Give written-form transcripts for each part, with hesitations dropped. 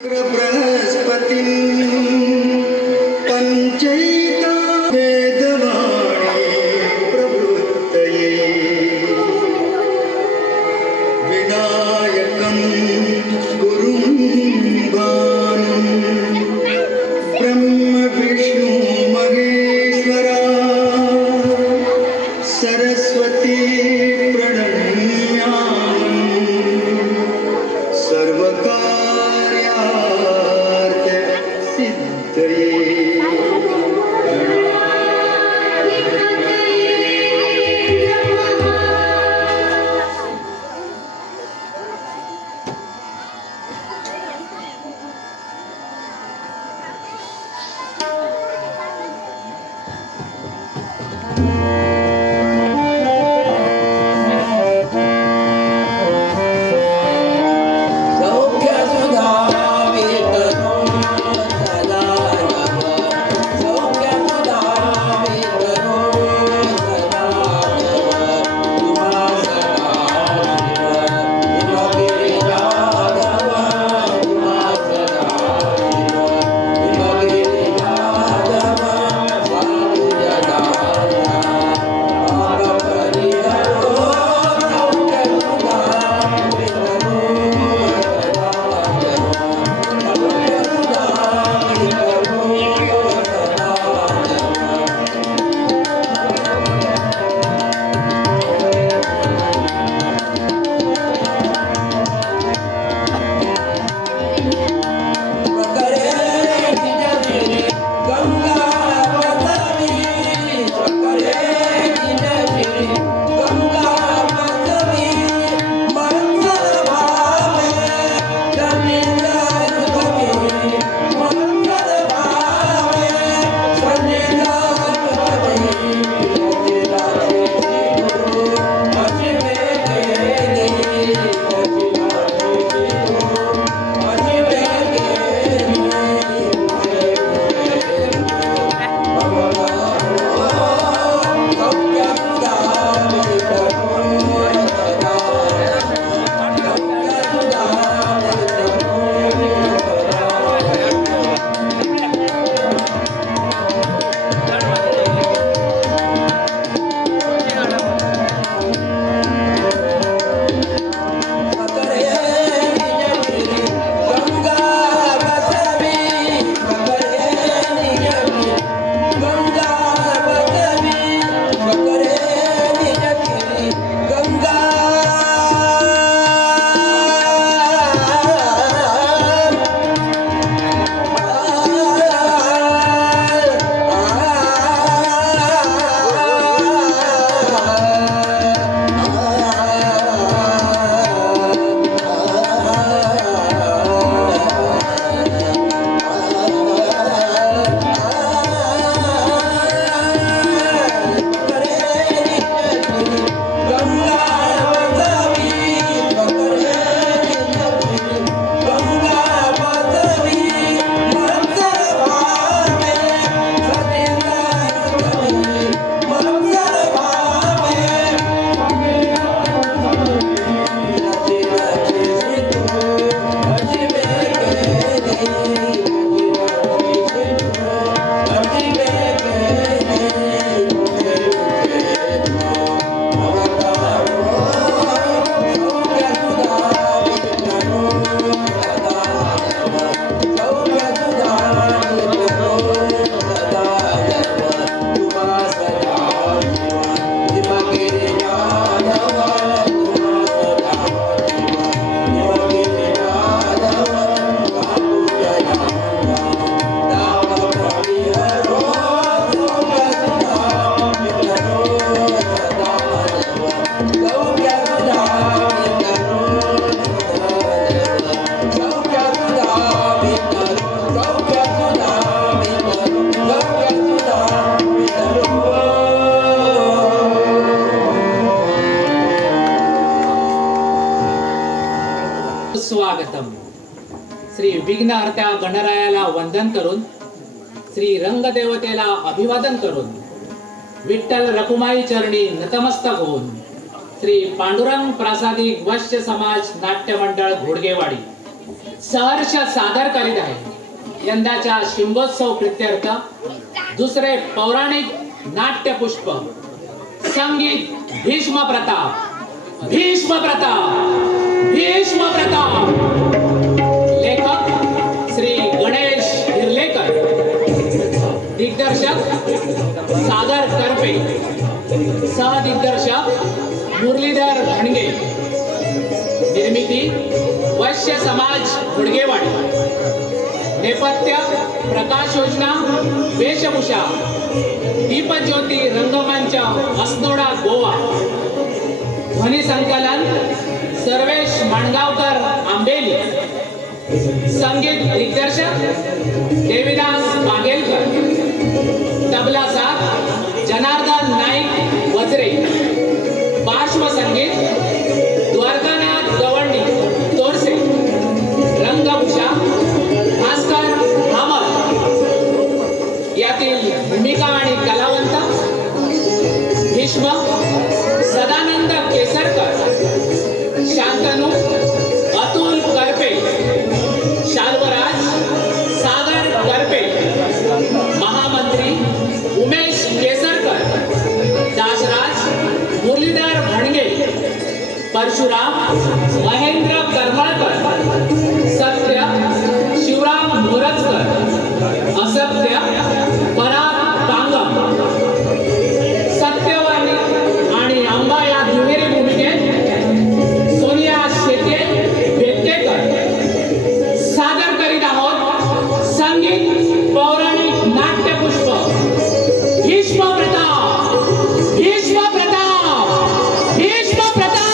बृहस्पतिं पंचैता वेदवाणी प्रवृत्तये विनायकं गुरुं भानुं ब्रह्म विष्णु महेश्वरा सरस्वती प्रणम्यामि सर्वकार्यार्थ सिद्धये। स्वागतम. श्री विघ्नहर्त्या गणरायाला वंदन करून, श्री रंगदेवतेला अभिवादन करून, विठ्ठल रखुमाई चरणी नतमस्तक होऊन, श्री पांडुरंग प्रासादिक वैश्य समाज नाट्य मंडळ घोडगेवाडी सहर्ष सादर करीत आहे यंदाच्या शिमगोत्सव प्रित्यर्थ दुसरे पौराणिक नाट्यपुष्प संगीत भीष्म प्रताप भीष्म प्रताप भीष्म प्रताप. लेखक श्री गणेश हिरलेकर, दिग्दर्शक सागर करपे, सहदिग्दर्शक मुरलीधर भणगे, निर्मिती वैश्य समाज गुडगेवाडी, नेपथ्य प्रकाश योजना वेशभूषा दीपज्योती रंगमंच अस्नोडा गोवा, ध्वनी संकलन सर्वेश माणगावकर आंबेली, संगीत दिग्दर्शक देविदास बागेलकर, तबला साथ जनार्दन नाईक वज्रे, पार्श्वसंगीत द्वारकानाथ गवंडी तोरसे, रंगभूषा भास्कर भामर. यातील भूमिका आणि कलावंत भीष्म सदानंद केसरकर, शांतनू अतुल करपे, शाल्वराज सागर करपे, महामंत्री उमेश केसरकर, दासराज मुरलीधर भणगे, परशुराम महेंद्र करमळकर, सत्य शिवराम मोरजकर, असत्य पराग पांगम. सत्यवाणी आणि अंबा या दुहेरी भूमिकेत सोनिया शेटे बेटकेकर सादर करीत आहोत संगीत पौराणिक नाट्यपुष्प भीष्म प्रताप भीष्म प्रताप भीष्म प्रताप.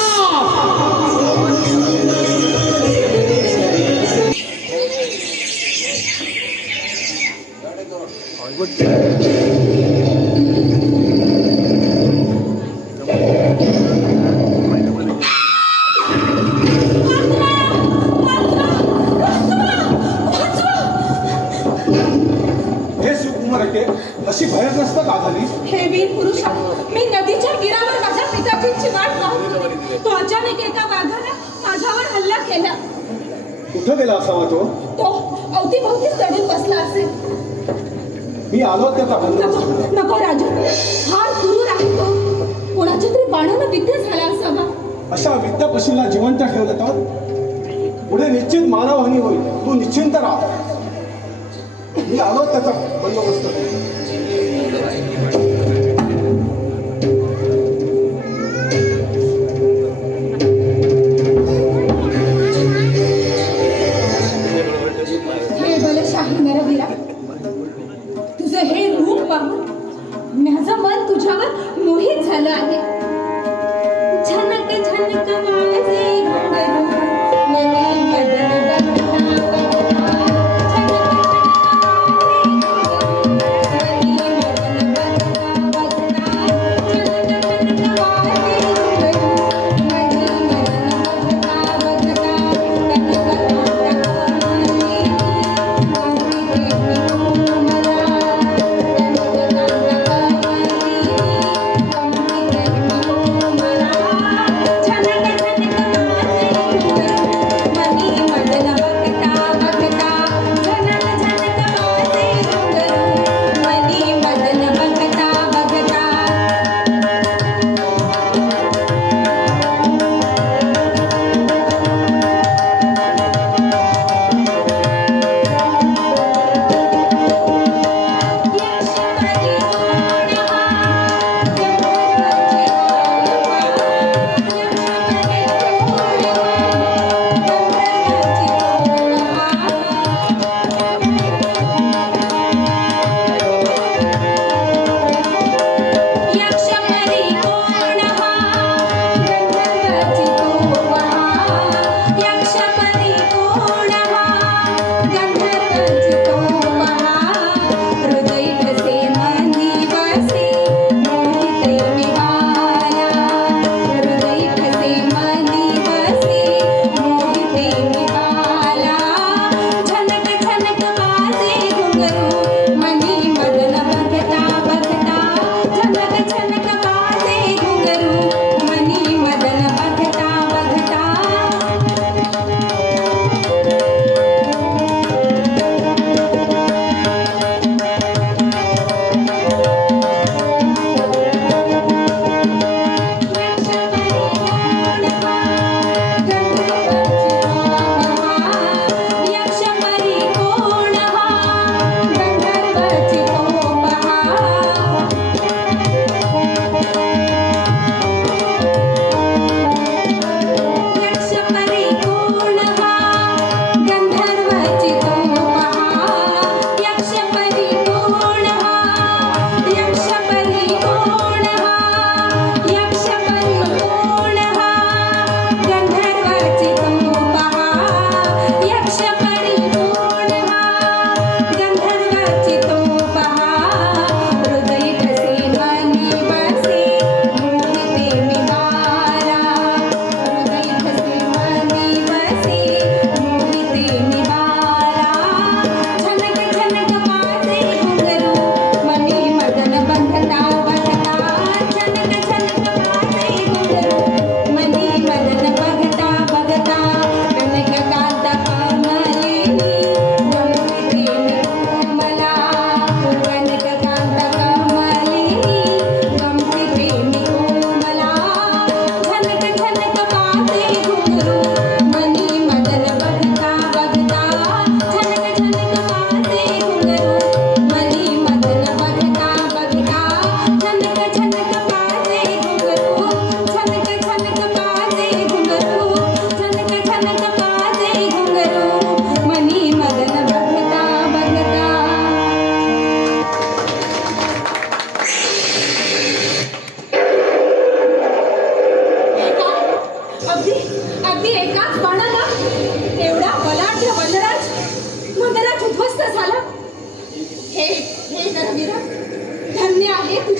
हे सुकुमारके अशी भयग्रस्त का झालीस? हे वीर पुरुषा, मी नदीच्या तीरावर माझ्या पिताजींची वाट पाहत होते. तो अचानक एका वाघाने माझ्यावर हल्ला केला. कुठं गेला असावा तो? तो अवतीभोवती चढून बसला असेल. मी आलो त्याचा नको नको राजू, फार क्रूर आहे तो. कोणाच्या तरी बाणानं विद्ध झाला असावा. अशा विद्या पशूला जिवंत ठेवलं तर पुढे निश्चित मानवहानी होईल. तू निश्चिंत राहा. मी आलो त्याचा बंदोबस्त करू. हे बलशाही नरवीरा, तुझं हे रूप पाहून माझं मन तुझ्यावर मोहित झालं आहे. झनक झनक माझे घुंगरू, मने मदन बघता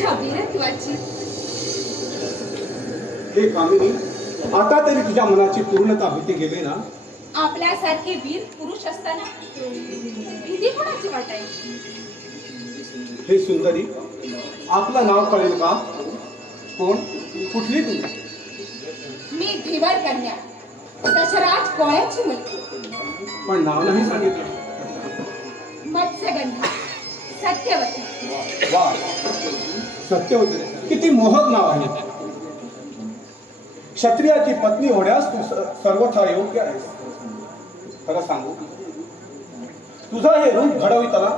माझ्या वीरत्वाची. हे कामिनी, आता तरी तुझ्या मनाची पूर्णता भीती गेली ना? आपल्यासारखे वीर पुरुष असताना भीती कोणाची वाटायची? हे सुंदरी, आपलं नाव कळेल का? कोण? कुठली तू? मी धीवर कन्या, दशराज कोळ्याची मुलगी. पण नाव नाही सांगितलं. मत्स्यगंधा, सत्यवती. वा, सत्यवती, किती मोहक नाव आहे. क्षत्रियाची पत्नी होण्यास तू सर्वथा योग्य आहेस. खरं सांगू, तुझं हे रूप घडविताना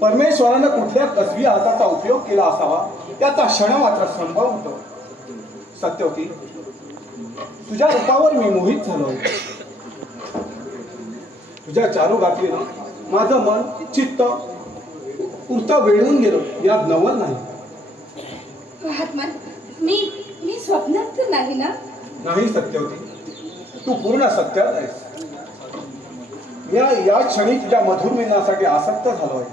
परमेश्वरानं कुठल्या कसबी हाताचा उपयोग केला असावा याचा क्षण मात्र संभव होतो. सत्यवती, तुझ्या रूपावर मी मोहित झालो. तुझ्या चारोगातीनं माझं मन चित्त पुरतं वेळून गेलं यात नवल नाही. महात्मा, मी स्वप्नात तर नाही ना? नाही सत्यवती, तू पूर्ण सत्यात आहेस. या क्षणी तुझ्या मधुर मिलनासाठी आसक्त झालो आहे,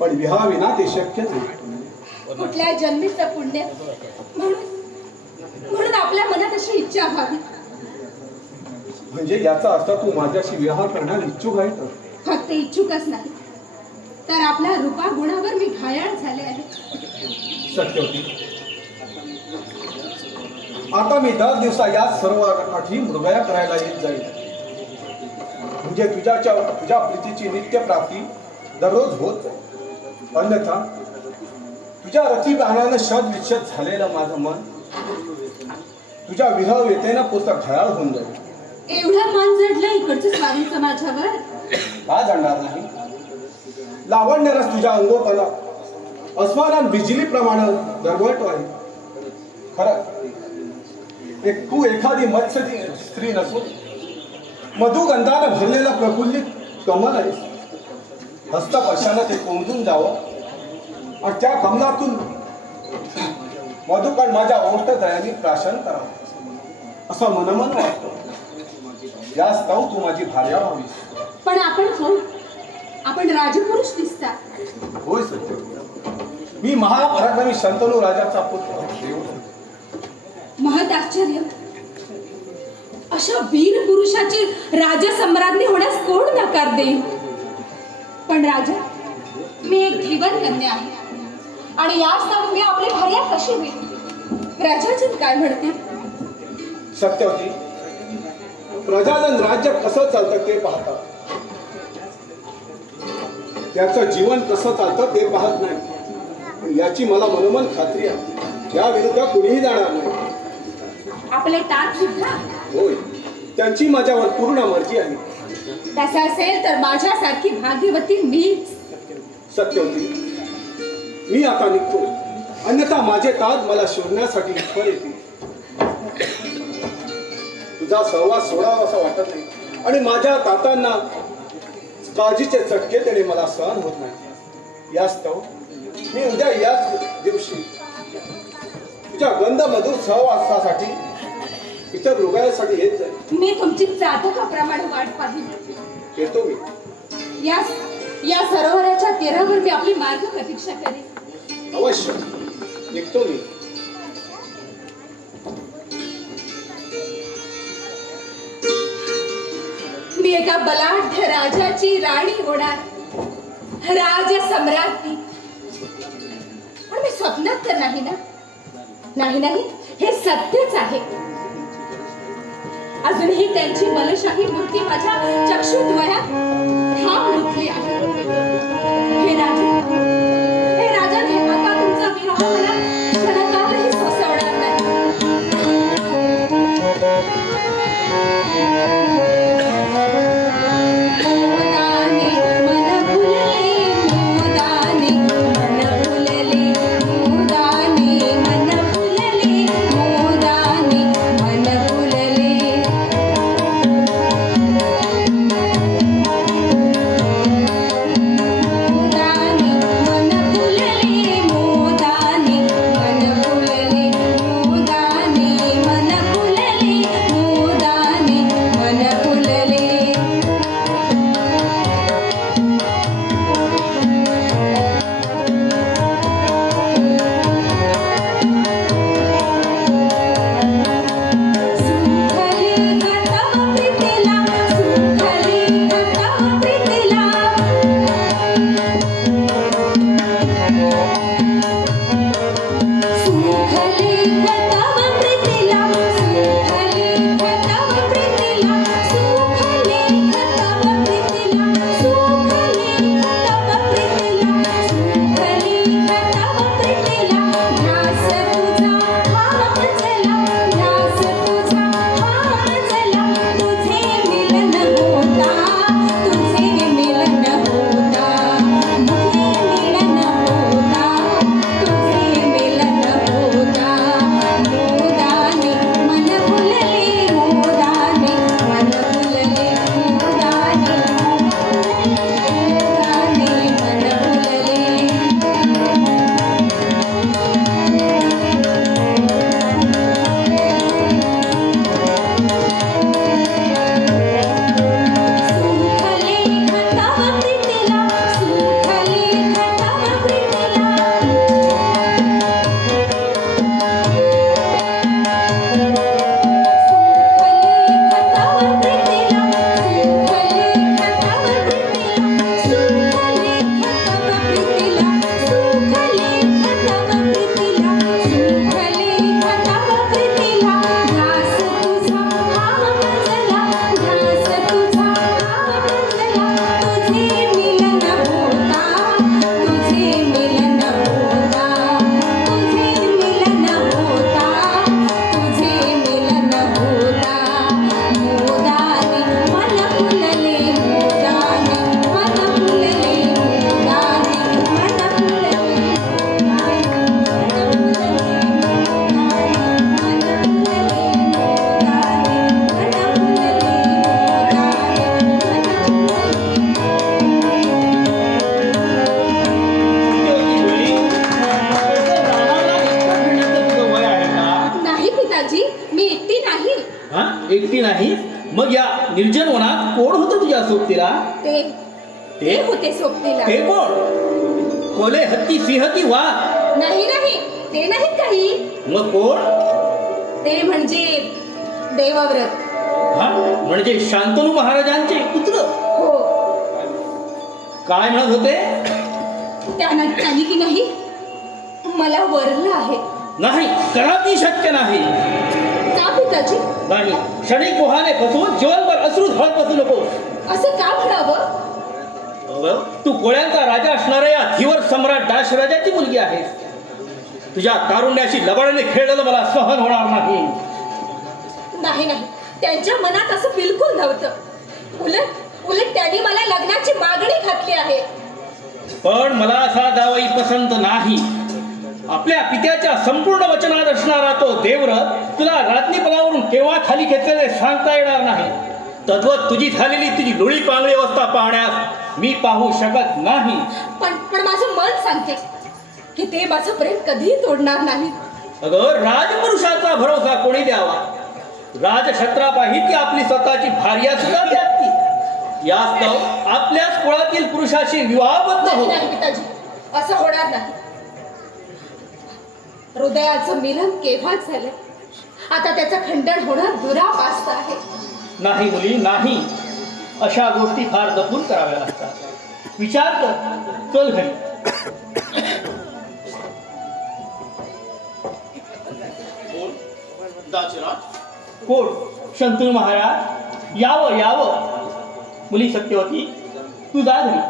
पण विहाविना ते शक्य नाही. कुठल्या जन्मीचं पुण्य, म्हणून आपल्या मनात अशी इच्छा व्हावी. म्हणजे याचा अर्थ तू माझ्याशी विवाह करण्यास इच्छुक आहे. फक्त इच्छुकच नाही, तर आपल्या रूपा गुणावर मी घायाळ झाले आहे. सत्यवती, आता मी दर दिवसा या सर्व अटी मृगया करायला येत जाईल. म्हणजे तुझ्या प्रीतीची नित्य प्राप्ती दररोज होत जाईल. अन्यथा तुझ्या रथी बाणानं शतविच्छेद झालेलं माझं मन तुझ्या विरह व्यतेनं पुस्तक घायाळ होऊन जाईल. एवढं मन जडलं इकडचं स्वामीचं माझ्यावर? का जाणणार नाही? लावण्यरस तुझ्या अंगोपला अस्मानात बिजलीप्रमाणे दरवळतो आहे. खरं, तू एखादी मत्स्य स्त्री नसून मधुगंधानं भरलेला प्रफुल्लित कमल आहेस. हस्तस्पर्शानं ते कोंबून जावं आणि त्या कमलातून मधुकण माझ्या ओष्ठ दयाने प्राशन करावं असं मनमन वाटतं. या स्तव तू माझी भार्या व्हावीस. पण आपण कोण? आपण राजपुरुष दिसता. होय सत्य, मी महापराक्रमी शंतनू राजाचा पुत्र. महत आश्चर्य, अशा वीर पुरुषाची राजसम्राज्ञी होण्यास कोण नकार देईल? पण राजा, मी एक धीवर कन्या आहे आणि याच मी आपली भार्या कशी होईल? प्रजाजन काय म्हणतील? सत्यवती, प्रजाजन राज्य कसं चालतं ते पाहतात, त्याचं जीवन कसं चालतं ते पाहत नाही. याची मला मनोमन खात्री आहे. या विरुद्ध कुणीही जाणार नाही. आपले तात सुद्धा? होय, त्यांची माझ्यावर पूर्ण मर्जी आहे. तसं असेल तर माझ्यासारखी भाग्यवती मीच. सत्यवती, मी आता निघतो, अन्यथा माझे तात मला शोधण्यासाठी इथवर येतील. तुझा सहवास सोडावा असं वाटत नाही आणि माझ्या तातांना काळजीचे चटके देणे मला सहन होत नाही. यास्तव मी उद्या याच दिवशी तुझ्या गंधमधूर सहवासासाठी इतर मृगायासाठी येत जाईल. मी तुमची चातकाप्रमाणे वाट पाहिली. येतो मी. या सरोवराच्या तीरावर मी आपली मार्ग प्रतीक्षा करेन. अवश्य निघतो मी. मी एका बलाढ्य राजाची राणी होणार, राजसम्राज्ञी. पण मी स्वप्नात तर नाही ना? नाही, हे सत्यच आहे. अजूनही त्यांची बलशाही मूर्ती माझ्या चक्षुद्वयात ठाम रुतली आहे. हे राजन, हे आता तुमचा विरह मला क्षणकालही सोसवणार नाही. निर्जन वनात कोण होतं तुझ्या सोबतीला? ते ते होते सोबतीला. ते कोण? कोले, हत्ती, सिंह की वाघ? नाही नाही, ते नाहीत काही. मग कोण? ते म्हणजे देवव्रत. हा, म्हणजे शांतनू महाराजांचे पुत्र. हो, काय म्हणत होते? त्यांनी की नाही मला वरलं आहे. नाही, कदापि शक्य नाही. का पिताजी? नाही, क्षणिक मोहाने फसवून जीवनभर अश्रू धावत बसू नको. असं का म्हणावं? तू कोळ्यांचा राजा असणाऱ्या या धीवर सम्राट दाशराजाची मुलगी आहेस. तुझ्या तारुण्याशी लबाडीने खेळलेलं मला सहन होणार नाही. नाही नाही, त्यांच्या मनात असं बिलकुल नव्हतं. उलट उलट त्यांनी मला लग्नाची मागणी घातली आहे. पण मला असा जावई पसंत नाही. आपल्या पित्याच्या संपूर्ण वचनात असणारा तो देवव्रत तुला राज्ञीपदावरून केव्हा खाली घेतलेले सांगता येणार नाही. तद्वत तुझी झालेली तुझी लुळी पांगळी अवस्था पाहण्यास मी पाहू शकत नाही. पण माझं मन सांगते की ते माझं प्रेम कधीही तोडणार नाही. अगं, राजपुरुषाचा भरोसा कोणी द्यावा? राजछत्रापाही ती आपली स्वतःची भार्या सुद्धा त्यागती. यास्तव आपल्याच कुळातील पुरुषाशी विवाहबद्ध नाही हो. नाही पिताजी, असं होणार नाही. हृदयाचं मिलन केव्हाच झालं, आता त्याचं खंडन होणं दुरापास्त आहे. नाही मुली, नाही. अशा गोष्टी फार जपून कराव्या लागतात. विचार कर. चल घरी. कोण? शंतनू महाराज. यावं यावं. मुली सत्यवती, तू जा घरी.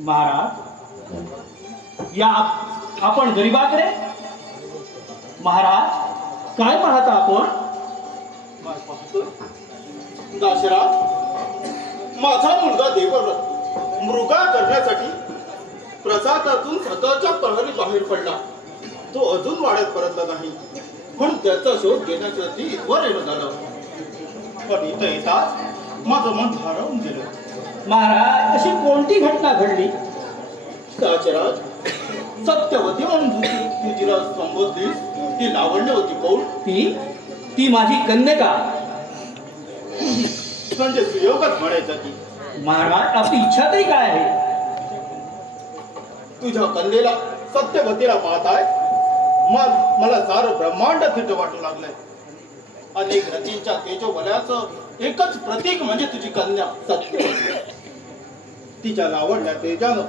महाराज, या आपण गरीबाकडे. महाराज, काय पाहता आपण? दाशराज, माझा मुलगा देवव्रत मृगा करण्यासाठी प्रसादातून स्वतःच्या प्रहरी बाहेर पडला. तो अजून वाड्यात परतला नाही, पण त्याचा शोध घेण्यासाठी इथवर येणं झालं. पण इथं येताच माझं मन भारावून गेलं. महाराज, अशी कोणती घटना घडली? दाशराज, सत्यवती म्हणून तू तिला संबोधलीस, ती लावण्य होती कोण? ती माझी कन्यका. म्हणजे सुयोगच म्हणायचं की. महाराज, आपली इच्छा तरी काय आहे? तुझ्या कन्येला सत्यवतीला पाहताय मला सारं ब्रह्मांड थिट वाटू लागलंय. अनेक रतींच्या तेजोबलाचं एकच प्रतीक म्हणजे तुझी कन्या सत्यवती. तिच्या लावण्या तेजानं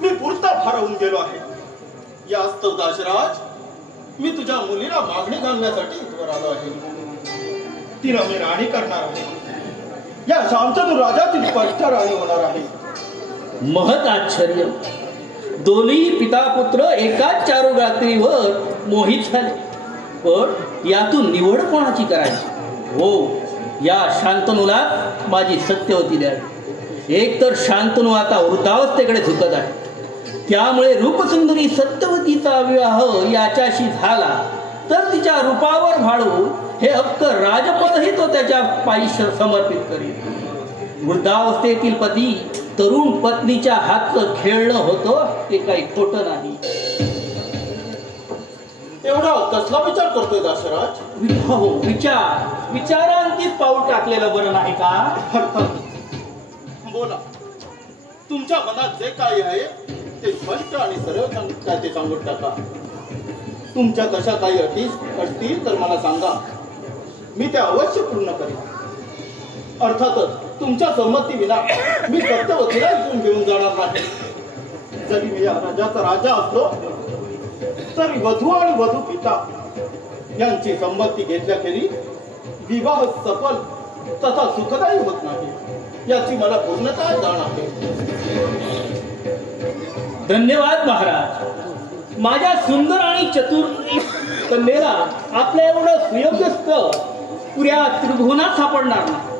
मी पुरता भारावून गेलो आहे. यास्तव दाशराज, मी तुझ्या मुलीला मागणी घालण्यासाठी इथवर आलो आहे. तिला मी राणी करणार आहे. या शांतनू राजाची स्पष्ट राणी होणार आहे. महत आश्चर्य. दोन्ही पिता पुत्र एकाच चारुरात्रीवर मोहित झाले. पण यातून निवड कोणाची करायची? हो, या शांतनूला माझी सत्यवती द्यावी. एक तर शांतनू आता वृद्धावस्थेकडे झुकत आहे, त्यामुळे रूपसुंदरी सत्यवतीचा विवाह याच्याशी झाला तर तिच्या रूपावर भाळून हे हक्क राजपदही तो त्याच्या पायी समर्पित करेल. वृद्धावस्थेतील पती तरुण पत्नीच्या हातचं खेळणं होतं, ते काही खोटं नाही. एवढा कसला विचार करतोय दाशराज? हो, विचारांतीच पाऊल टाकलेलं बरं नाही का? अर्थात. बोला, तुमच्या मनात जे काही आहे ते स्पष्ट आणि सरळ काय ते सांगून टाका. तुमच्या कशा काही अटी असतील तर मला सांगा, मी त्या अवश्य पूर्ण करेन. अर्थातच तुमच्या संमती विना मी सत्यवतीला इथून घेऊन जाणार नाही. जरी मी या राजाचा राजा असलो तरी वधू आणि वधू पिता यांची संमती घेतल्याखेरीज विवाह सफल तथा सुखदायी होत नाही, याची मला पूर्णतः जाण आहे. धन्यवाद महाराज. माझ्या सुंदर आणि चतुर कन्येला आपल्या एवढं सुयोग्य स्थळ पुऱ्या त्रिभुवनात सापडणार नाही.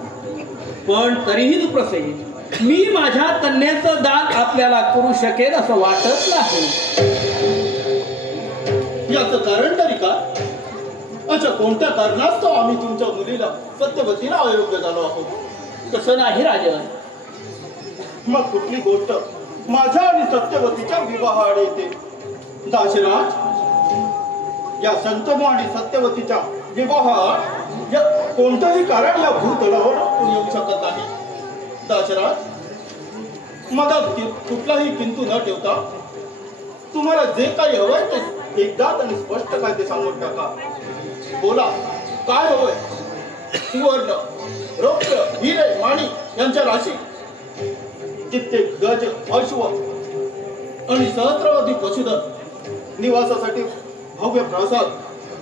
पण तरीही तू प्रसन्न, मी माझ्या कन्येचं दान आपल्याला करू शकेल असं वाटत नाही. याचं कारण तरी का? अच्छा, कोणत्या कारणास्तव आम्ही तुमच्या मुलीला सत्यवतीला अयोग्य झालो आहोत? तसं नाही राजन. मग कुठली गोष्ट माझ्या आणि सत्यवतीच्या विवाहाआड येते? दाशराज, या संतमू आणि सत्यवतीच्या विवाह या कोणतंही कारण या भूतलावर येऊ शकत नाही. दाशराज, मनात कुठलाही किंतु न ठेवता तुम्हाला जे काही हवंय ते एकदाच आणि स्पष्ट काय ते सांगून टाका. बोला, काय हवंय? सुवर्ण, रौप्य, हिरे, माणी यांच्या राशी, कित्येक गज, अश्व आणि सहस्रावधी पशुधन, निवासासाठी भव्य प्रसाद,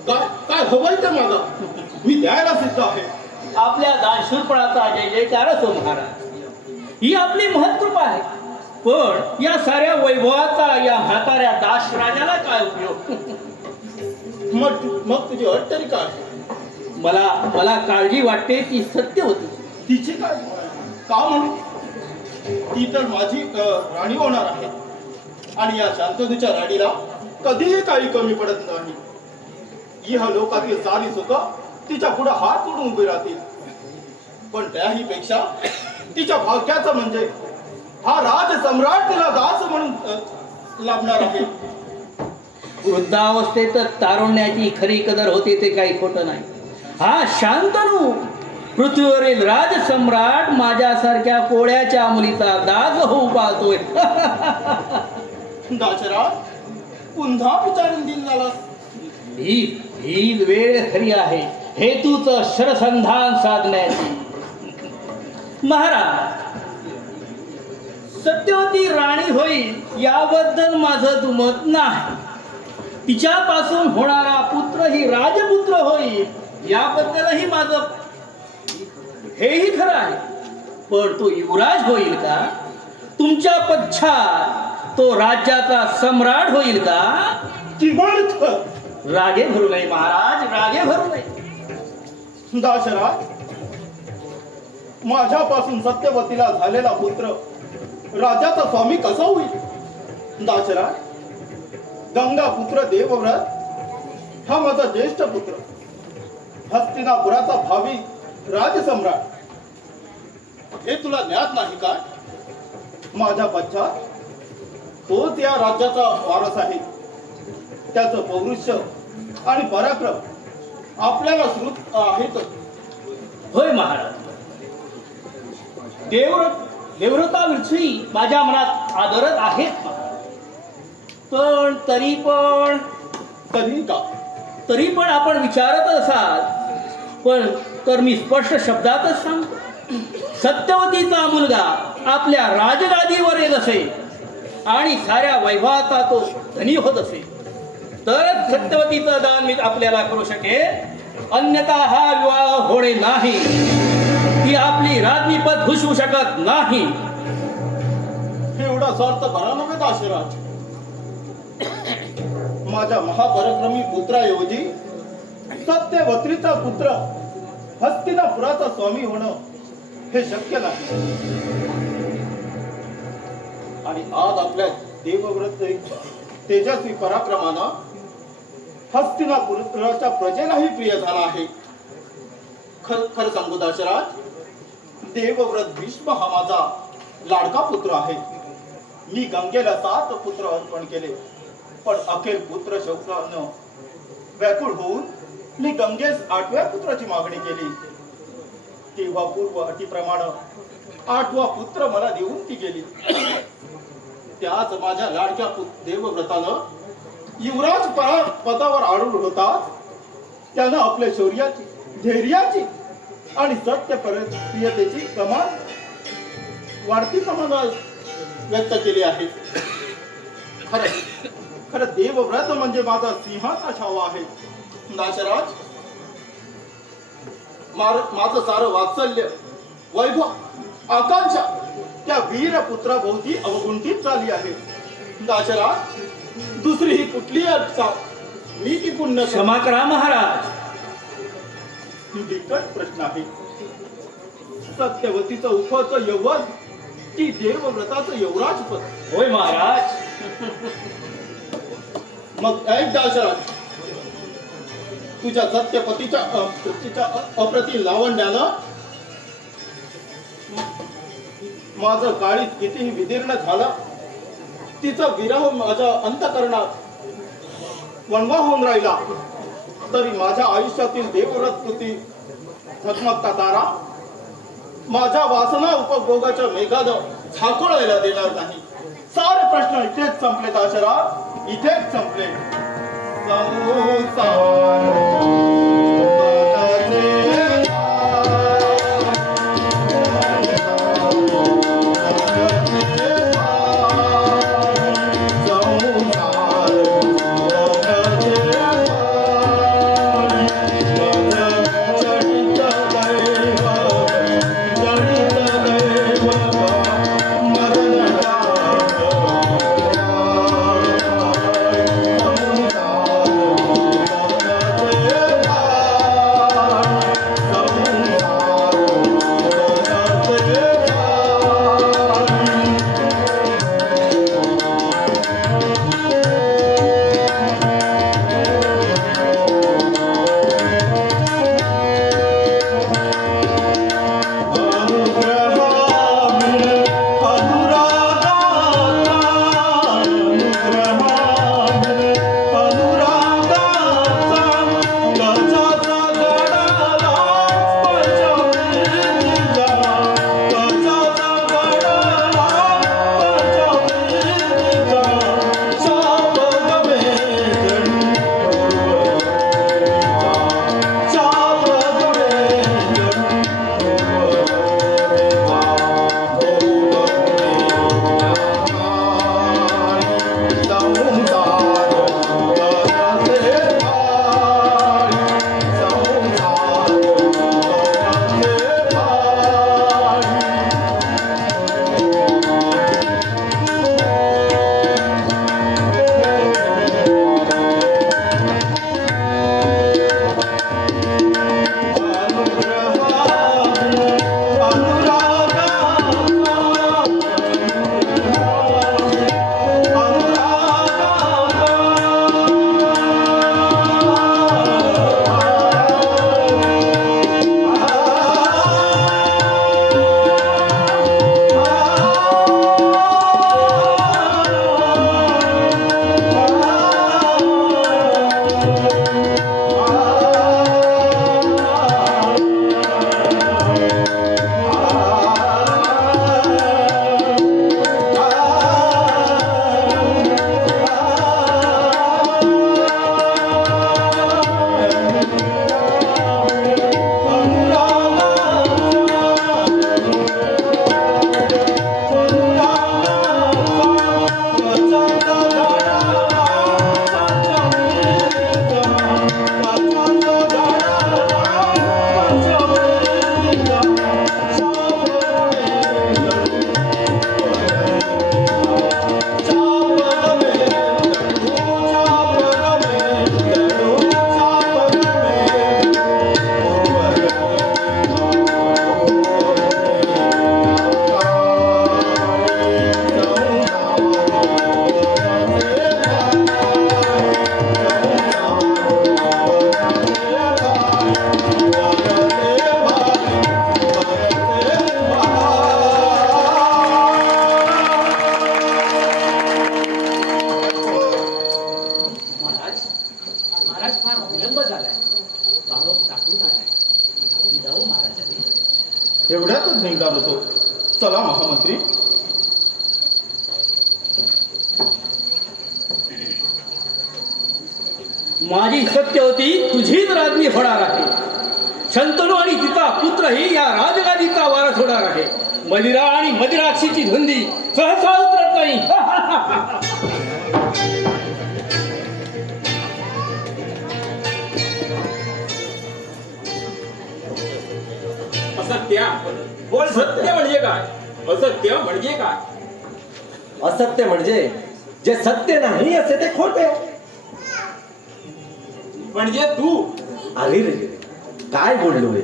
काय काय हवंय ते माझा मी द्यायला सिद्ध आहे. आपल्या दानशूरपणाचा जय जयकार असो महाराज. ही आपली महत्कृपा आहे. पण या साऱ्या वैभवाचा या म्हाताऱ्या दास राजाला काय उपयोग? मग तुझी अट तरी काय? मला मला काळजी वाटते ती सत्य होती. तिची काय? का म्हणू? ती तर माझी राणी होणार आहे आणि या शांततेच्या राणीला कधीही काही कमी पडत नाही. इह लोकातील सारी सुख तिच्या पुढे हात जोडून उभी राहतील. पण त्याही पेक्षा तिच्या भाग्याचं म्हणजे हा राजसम्राट तिला दास म्हणून लाभणार आहे. वृद्धावस्थेत तारुण्याची खरी कदर होते ते काही खोटं नाही. हा शांतनू पृथ्वीवरील राजसम्राट माझ्यासारख्या कोळ्याच्या मुलीचा दास होऊ पाहतोय. दाशराज, पुन्हा विचारून दिन झालास. ही वेळ खरी आहे हेतूच शरसंधान साधण्याची. महाराज, सत्यवती राणी होईल याबद्दल माझं दुमत नाही. तिच्यापासून होणारा पुत्र ही राजपुत्र होईल याबद्दलही माझं हेही खरं आहे. पण तो युवराज होईल का? तुमच्या पश्चात तो राज्याचा सम्राट होईल का? किमर्थ? रागे भरू नये महाराज, रागे भरू नये. दाशराज, माझ्यापासून सत्यवतीला झालेला पुत्र राजाचा स्वामी कसा होईल? दाशराज, गंगा पुत्र देवव्रत हा माझा ज्येष्ठ पुत्र, हस्तिनापुराचा भावी राजसम्राट. हे तुला ज्ञात नाही का? माझ्या पश्चात तोच या राज्याचा वारस आहे. त्याचं पौरुष्य आणि पराक्रम आपल्याला श्रुत आहेतच. होय महाराज, देवव्रताविषयी माझ्या मनात आदरच आहेत. पण तरी पण आपण विचारत असाल पण तर मी स्पष्ट शब्दातच सांगतो. सत्यवतीचा मुलगा आपल्या राजगादीवर येत असेल आणि साऱ्या वैभवाचा तो धनी होत असेल तरच सत्यवतीचं दान मी आपल्याला करू शकेल. अन्यथा हा विवाह होणे नाही. ती आपली राज्ञीपद भूषवू शकत नाही. एवढा स्वार्थ बरा नव्हे दाशराज. माझ्या महापराक्रमी पुत्राऐवजी सत्यवतीचा पुत्र हस्तिनापुराचा स्वामी होणं हे शक्य नाही. आणि आज आपल्या देवव्रत तेजस्वी पराक्रमानं हस्तिनापुराच्या प्रजेलाही प्रिय झाला आहे. खरं सांगू दाशराज, देवव्रत भीष्म हा माझा लाडका पुत्र आहे. मी गंगेला 7 पुत्र अर्पण केले, पण अखेर पुत्र शोकानं व्याकुळ होऊन मी गंगेस 8व्या पुत्राची मागणी केली. तेव्हा पूर्व अटीप्रमाणे 8वा पुत्र मला देऊन ती गेली. त्याच माझ्या लाडक्या देवव्रतानं युवराज पदावर आरूढ होताच त्यानं आपल्या शौर्याची, धैर्याची आणि सत्यप्रियतेची कमान वाढती प्रमाणात व्यक्त केली आहे. खरं देवव्रत म्हणजे माझा सिंहाचा छावा आहे. दाशराज, माझं सारं वात्सल्य, वैभव, आकांक्षा त्या वीर पुत्राभोवती अवगुंठित झाली आहे. दाशराज, दुसरी ही कुठली अडचण मी ती पुण्य क्षमा करा महाराज. बिकट प्रश्न आहे. सत्यवतीचं उफळतं यौवन की देवव्रताचं युवराजपद? होय महाराज. मग ऐक दाशराज, तुझ्या सत्यपतीच्या अप्रतिम लावण्यानं माझं काळीज कितीही विदीर्ण झालं, तिचा विरह माझ्या अंतःकरणात वणवा होऊन राहिला. तरी माझ्या आयुष्यातील देवव्रत कृती झगमगता तारा माझ्या वासना उपभोगाच्या मेघात झाकोळायला देणार नाही. सारे प्रश्न इथेच संपले दाशरथ, इथेच संपले. एवढ्यातच निघणार होतो. चला महामंत्री. माझी सत्यवती तुझीच राज्ञी होणार आहे. शंतनू आणि तिचा पुत्रही या राजगादीचा वारस होणार आहे. मदिरा आणि मदिराक्षीची धुंदी सहसा उतरत नाही. असत्य बोल. सत्य म्हणजे काय? असत्य म्हणजे काय? असत्य म्हणजे जे सत्य नाही असे ते खोटे. म्हणजे तू अरे रे काय बोललो रे.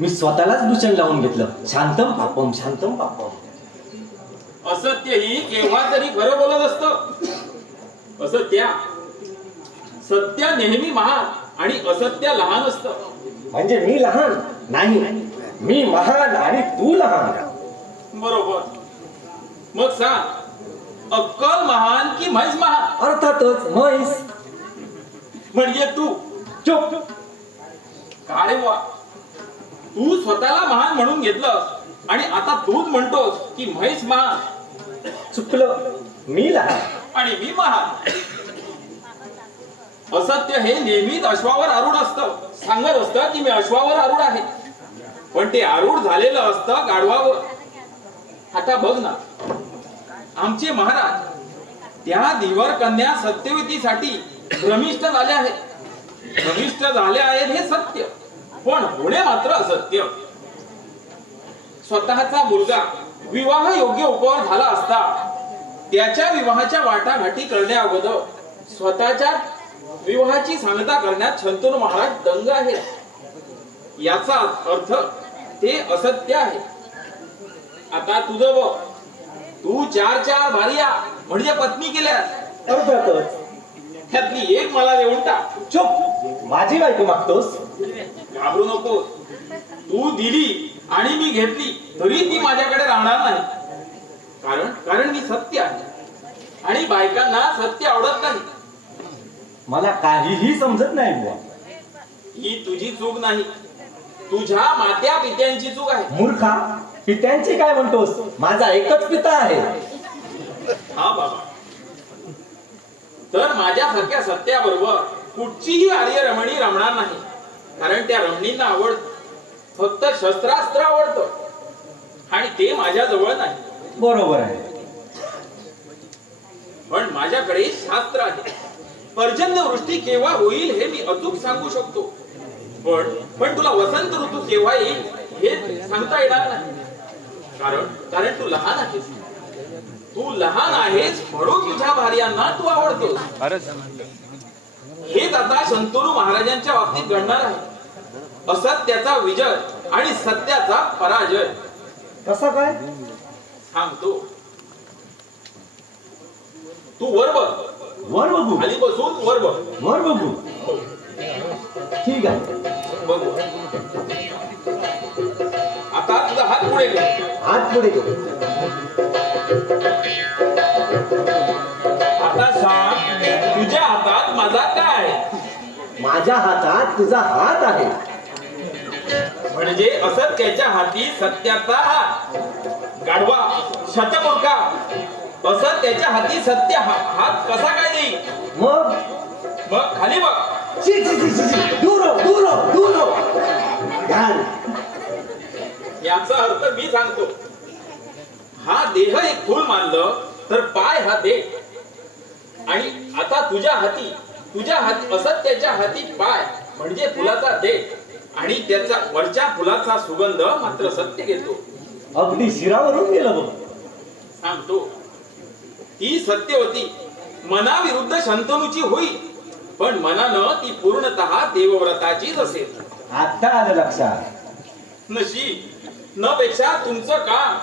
मी स्वतःलाच दूषण लावून घेतलं. शांतम पापम शांतम पापम. असत्य ही केव्हा तरी खरं बोलत असत. असत्य सत्य नेहमी महान आणि असत्य लहान असतं. म्हणजे मी लहान नाही, मी महान आणि तू लहान. बरोबर. मग सांग, अक्कल महान की म्हैस महान? अर्थातच म्हैस. म्हणजे तू चुप. का रे बुवा, तू स्वतःला महान म्हणून घेतलं आणि आता तूच म्हणतोस की म्हैस महान चुकलं, मी लहान. आणि मी महान. असत्य हे नेहमीच अश्वावर आरूढ असतं, सांगत असतं की मी अश्वावर आरूढ आहे, पण ते आरूढ झालेलं असतं गाढवावर. आता बघ ना, आमचे महाराज त्या धीवर कन्या सत्यवतीसाठी भ्रमिष्ट झाले आहेत. भ्रमिष्ट झाले आहेत हे सत्य, पण होणे मात्र असत्य. स्वतःचा मुलगा विवाह योग्य उपवर झाला असता त्याच्या विवाहाच्या वाटाघाटी करण्या अगोदर स्वतःच्या विवाहाची सांगता करण्यात शंतनू महाराज दंग आहेत. याचा अर्थ ते असत्य आहे. आता तुझं बघ, तू 4 भार्या म्हणजे पत्नी केल्यास, अर्थातच. त्यातली एक मला देऊन टाक. चुप, माझी बायको मागतोस? घाबरू नको. तू दिली आणि मी घेतली तरी ती माझ्याकडे राहणार नाही. कारण मी सत्य आहे आणि बायकांना सत्य आवडत नाही. मला काहीही समजत नाही बुवा. ही तुझी चूक नाही, तुझ्या मात्या पित्यांची चूक आहे. मूर्खा, पित्यांची काय म्हणतोस? माझा एकच पिता आहे. हा बाबा, तर माझ्यासारख्या सत्याबरोबर कुठचीही आर्य रमणी रमणार नाही. कारण त्या रमणींना फक्त शस्त्रास्त्र आवडतं आणि ते माझ्या जवळ नाही. बरोबर आहे. पण माझ्याकडे शास्त्र आहे. पर्जन्यवृष्टी केव्हा होईल हे मी अचूक सांगू शकतो, पण तुला वसंत ऋतू केव्हा येईल हे सांगता येणार नाही. कारण तू लहान आहेस. तू लहान आहेस म्हणून तुझ्या भार्यांना तू आवडतोस. हेच आता शंतनू महाराजांच्या बाबतीत घडणार आहे. असत्याचा विजय आणि सत्याचा पराजय. कसा काय? सांगतो. तू वर बघ. वर बघू? खाली बसून वर बघ. वर बघू? ठीक आहे. बघू. आता तुझा हात पुढे घे. हात पुढे घेऊ. आता सांग, तुझ्या हातात माझा काय? माझ्या हातात तुझा हात आहे. म्हणजे असत्याच्या हाती सत्याचा हात. गाढवा, शतमूर्खा, असत्याच्या हाती सत्य हात कसा काय देईल? मग खाली बघ. ची ची ची ची, दूर हो, दूर हो, दूर हो. ध्यान. याचा अर्थ मी सांगतो. हा देह एक फूल मानलं तर पाय हा देह. आणि आता तुझ्या हाती असत्याच्या हाती पाय म्हणजे फुलाचा देह आणि त्याचा वरच्या फुलाचा सुगंध मात्र सत्य घेतो. अगदी शिरावरून गेलं बघ. सांगतो, ही सत्यवती मनाविरुद्ध शंतनूची होईल, पण मनानं ती पूर्णतः देवव्रताचीच असेल. आता आलं लक्षात. नशीब न पेक्षा तुमचं काम.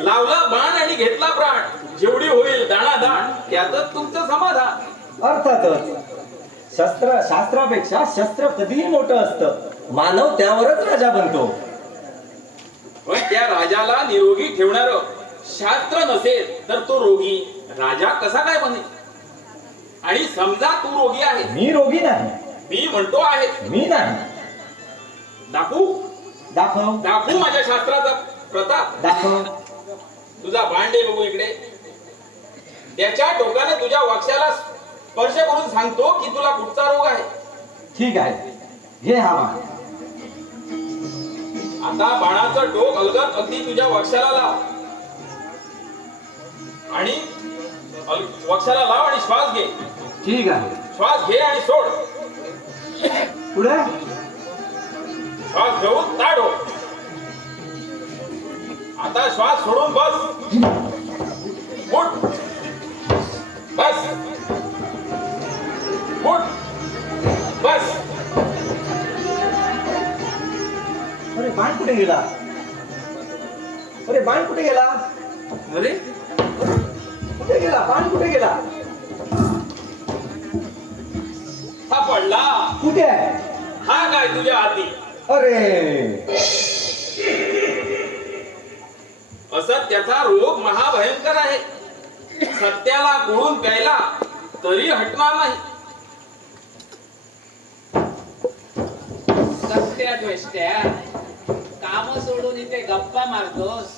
लावला बाण आणि घेतला प्राण, जेवढी होईल दाणादाण त्यातच तुमचं समाधान. अर्थातच. शास्त्रापेक्षा शस्त्र कधीही मोठं असतं. मानव त्यावरच राजा बनतो. पण त्या राजाला निरोगी ठेवणार शास्त्र नसेल तर तो रोगी राजा कसा काय बनेल? आणि समजा तू रोगी आहे. मी रोगी नाही. मी म्हणतो आहे. मी नाही. दाखवू माझ्या शास्त्राचा प्रताप. दाखव. तुझा भांडे बघू इकडे. त्याच्या टोकाने तुझ्या वक्षाला स्पर्श करून सांगतो की तुला कुठचा रोग आहे. ठीक आहे, घे हा बाण. आता बाणाचं टोक अलगद अगदी तुझ्या वक्षाला लाव आणि वक्षाला लाव आणि श्वास घे. ठीक आहे. श्वास घे आणि सोड. पुढे. श्वास घेऊन ताड हो. आता श्वास सोडून बस. उठ. बस. उठ. बस. अरे बाण कुठे गेला? अरे कुठे गेला? बाण कुठे गेला? हा पडला. कुठे आहे? हा काय तुझ्या हाती? अरे, असत्याचा रोग महाभयंकर आहे. सत्याला गुळून प्यायला तरी हटणार नाही. गोष्ट्या द्वेष्ट्या काम सोडून इथे गप्पा मारतोस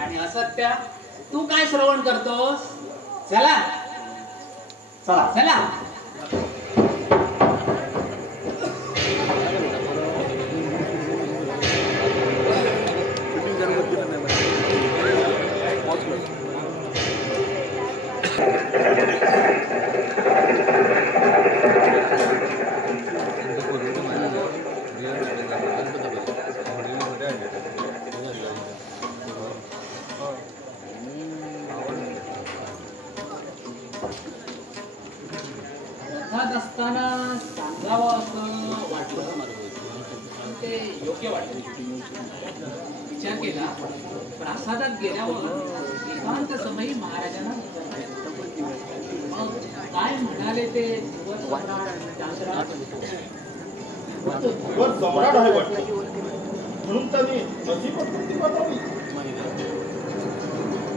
आणि असत्या तू काय श्रवण करतोस? चला चला चला. रथात असताना सांगावं असं वाटलं पण ते योग्य वाटलं. विचार केला प्रासादात गेल्यावर एकांत समयी महाराजांना मग काय म्हणाले ते वर सम्राट आहे वाटतं, म्हणून त्यांनी अशी पद्धती वापरली.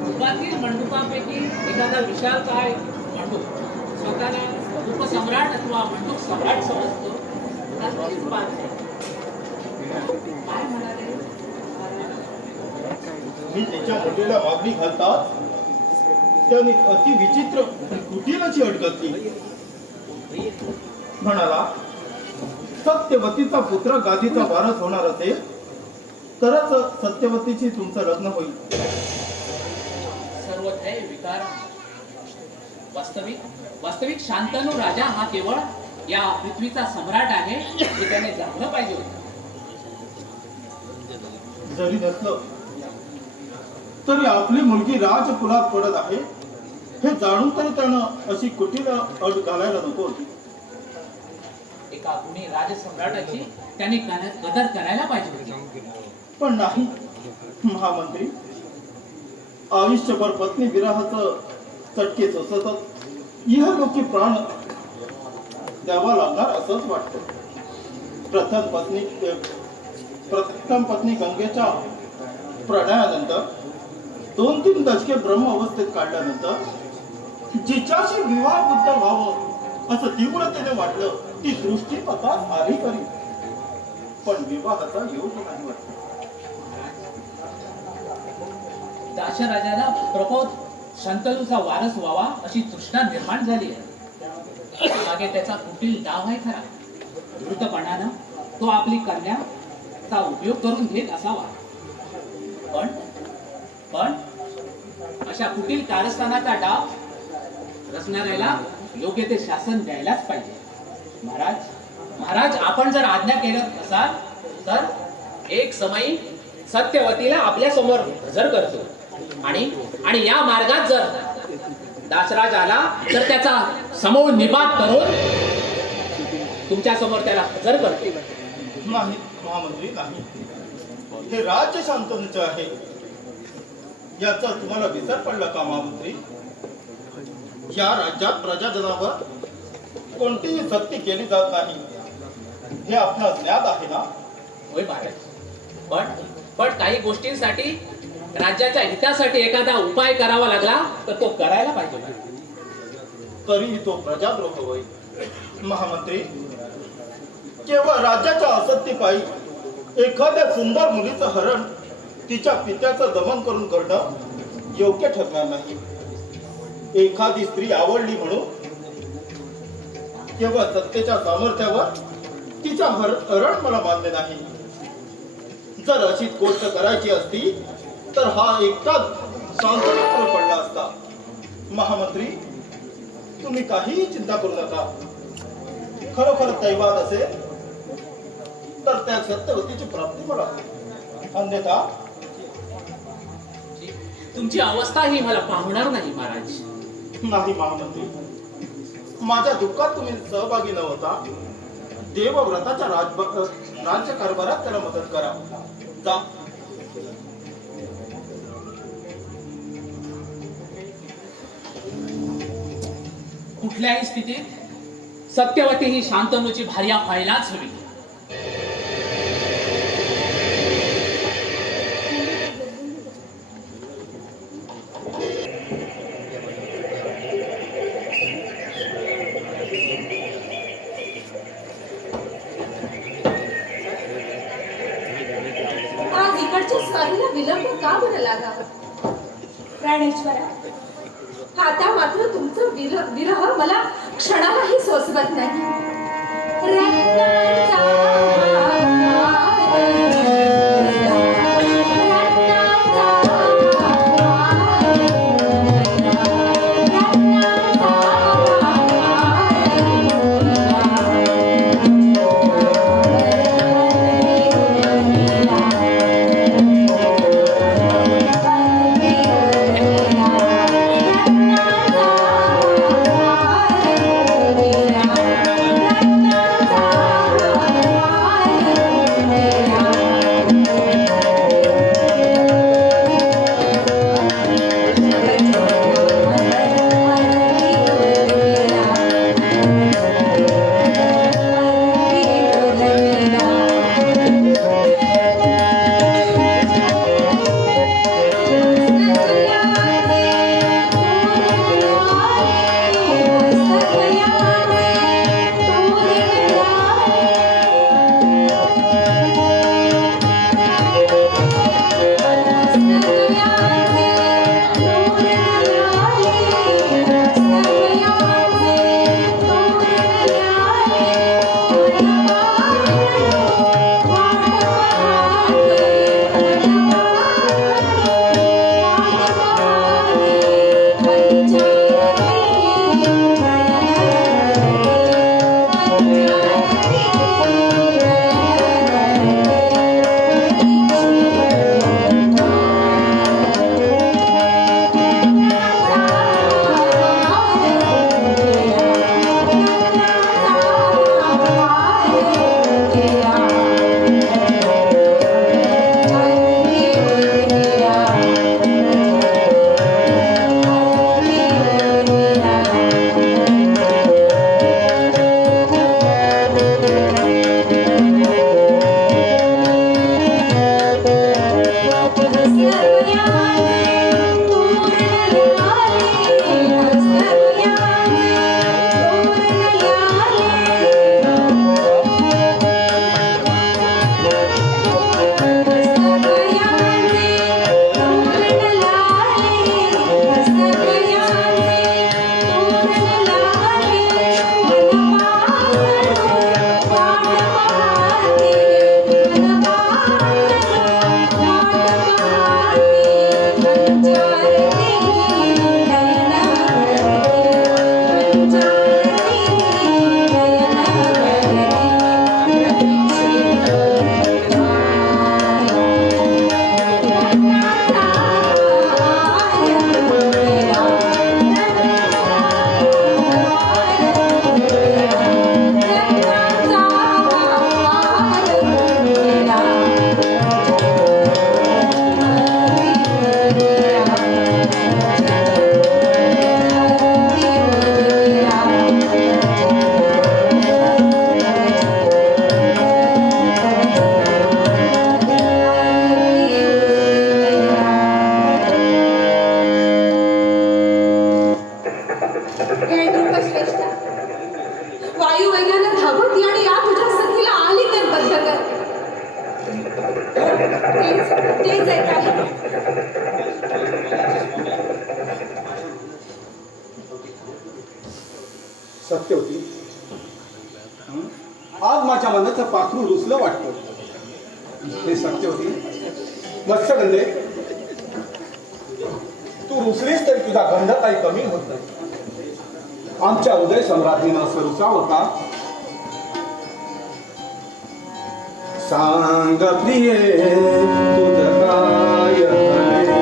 युगातील मंडुकांपैकी एखादा विशाल काय मंडूक स्वतःला उपसम्राट अथवा मंडूक सम्राट समजतो. त्याचीच बात आहे. काय म्हणाले? मी त्याच्या मुलीला मागणी घालताच त्याने अति विचित्र कुटील अशी अट घातली. म्हणाला, सत्यवतीचा पुत्र गादीचा वारस होणार असेल तरच सत्यवतीची तुमचं लग्न होईल. सर्वथय विकार. वास्तविक शांतनु राजा हा केवळ या पृथ्वीचा सम्राट आहे हे त्याने जाणलं पाहिजे होतं. जरी नसलं तरी आपली मुलगी राजकुलात पडत आहे हे जाणून तरी त्यानं अशी कुटील अट घालायला नको होती. एका गुणी राजसम्राटाची त्याने कदर करायला पाहिजे होती. पण नाही. महामंत्री, आयुष्यभर पत्नी विरहाचं चटके सोसतच इहलोकी प्राण द्यावा लागणार असंच वाटतं. प्रथम पत्नी गंगेच्या प्रणयानंतर 2-3 दशके ब्रह्म अवस्थेत काढल्यानंतर जिच्याशी विवाहबद्ध व्हावं असं तीव्रतेने वाटलं ती दृष्टी पता आली करी, पण विवाहाचा योग नाही वाटत. दाशराजाला प्रबोध शंतनूचा वारस व्हावा अशी तृष्णा निर्माण झाली आहे. मागे त्याचा कुटील डाव आहे खरा. द्रुतपणानं तो आपली कन्याचा उपयोग करून घेत असावा. पण अशा कुटील कारस्थानाचा डाव रचणाऱ्याला योग्य ते शासन द्यायलाच पाहिजे. महाराज, आपण जर आज्ञा केलं असाल तर एक समयी सत्यवतीला आपल्या समोर हजर करतो आणि या मार्गात जर दासराज आला तर त्याचा समूळ निपात करून तुमच्या समोर त्याला हजर करतो. नाही महामंत्री, नाही. हे राज्य शांतनुचे आहे. याचा तुम्हाला विसर पडला का महामंत्री? या राज्यात प्रजाजनावर कोणतीही सक्ती केली जात नाही हे आपणास ज्ञात आहे ना? होय महाराज, पण काही गोष्टींसाठी राज्याच्या हितासाठी एखादा उपाय करावा लागला तर तो करायला पाहिजे. तरीही तो प्रजाद्रोह होईल. महामंत्री, केवळ राज्याच्या असत्तेपायी एखाद्या सुंदर मुलीचं हरण तिच्या पित्याचं दमन करून करणं योग्य ठरणार नाही. एखादी स्त्री आवडली म्हणून केवळ सत्तेच्या सामर्थ्यावर तिच्या हरण मला मान्य नाही. जर अशी गोष्ट करायची असती तर हा एकटाच शांततेवर पडला असता. महामंत्री, तुम्ही काहीही चिंता करू नका. खरोखर दैवात असेल तर त्या सत्यवतीची प्राप्ती मला, अन्यथा तुमची अवस्था ही मला पाहणार नाही महाराज. नाही महामंत्री, माझ्या दुःखात तुम्ही सहभागी न होता देवव्रताच्या राज्यकारभारात त्याला मदत करा. जा. कुठल्याही स्थितीत सत्यवती ही शांतनूची भार्या व्हायलाच हवी. वाईट का बरं लागावं? प्राणेश्वरा, आता मात्र तुमचं विरह मला क्षणालाही सोसवत नाही. रत्नाचा सत्यवती, आज माझ्या मनाचं पाखरू रुसलं वाटतं. हे सत्यवती, मत्स्यगंधे, तू रुसलीस तरी तुझा गंध काही कमी होत नाही. आमच्या उदय सम्राज्ञीनं सरुसावता सांग प्रिये तुझं काय घडे.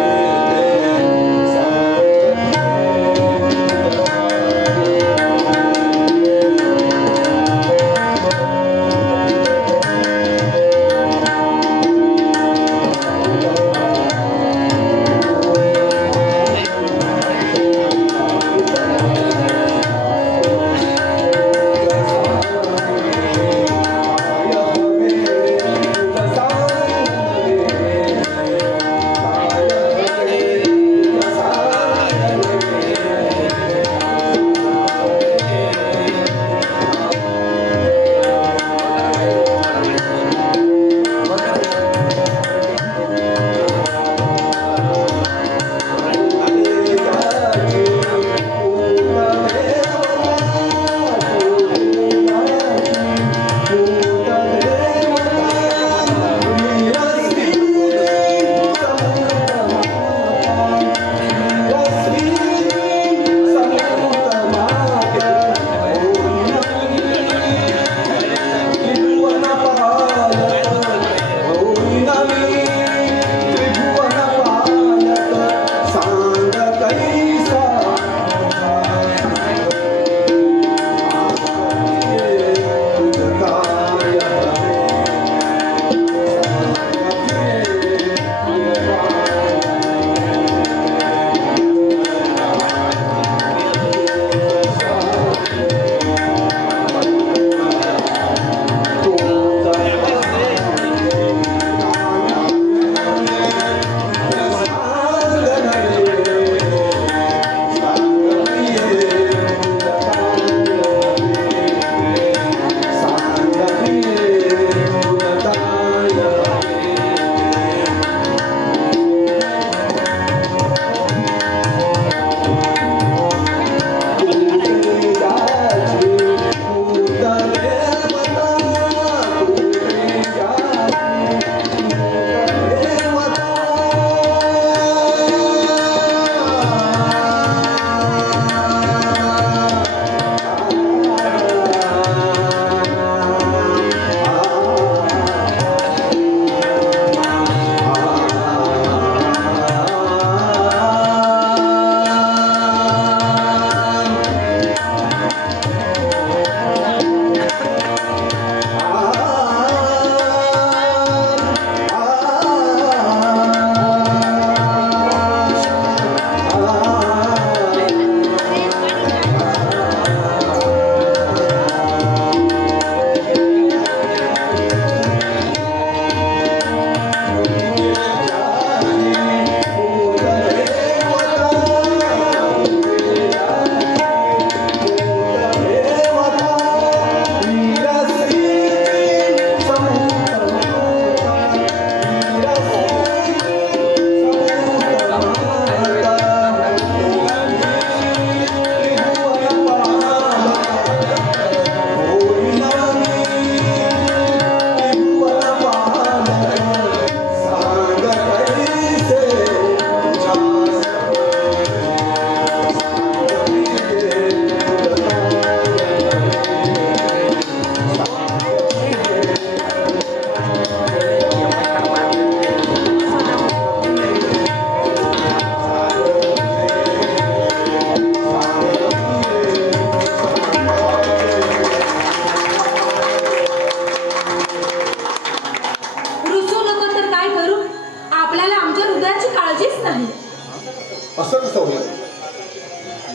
असं कसं होईल?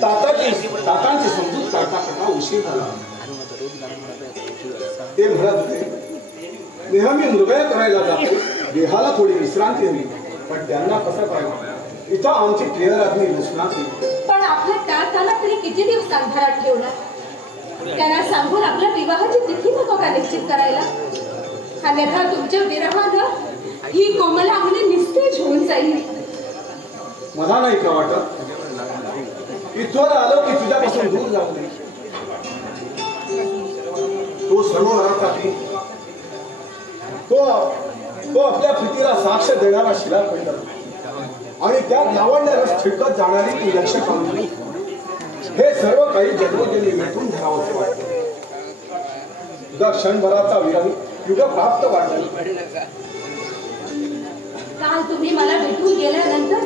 तातांची समजूत काढता काढता उशीर झाला. ते म्हणत होते, नेहमी मृगया करायला जातो, देहाला थोडी विश्रांती हवी, पण त्यांना कसं करायचं? इथं आमची क्लिअर आदमी लक्षणात येईल. पण आपल्या ताताला तरी किती दिवस अंधारात ठेवणार? त्यांना सांगून आपल्या विवाहाची तिथी नको का निश्चित करायला? अन्यथा तुमच्या विरहानं ही कोमल अंगणी निस्तेज होऊन जाईल. मला नाही का वाटत इथवर आलो की तुझ्यापासून दूर जाऊ नये. तो सरोवरासाठी तो आपल्या प्रीतीला साक्ष देणारा शिलाखंड आणि त्या लावण्य रस छिडकत जाणारी ती लक्ष काढून हे सर्व काही जन्मोजन्मी मिटून धरावं वाटतं. तुझा क्षणभराचा विरही युग प्राप्त वाटला. काल तुम्ही मला भेटून गेल्यानंतर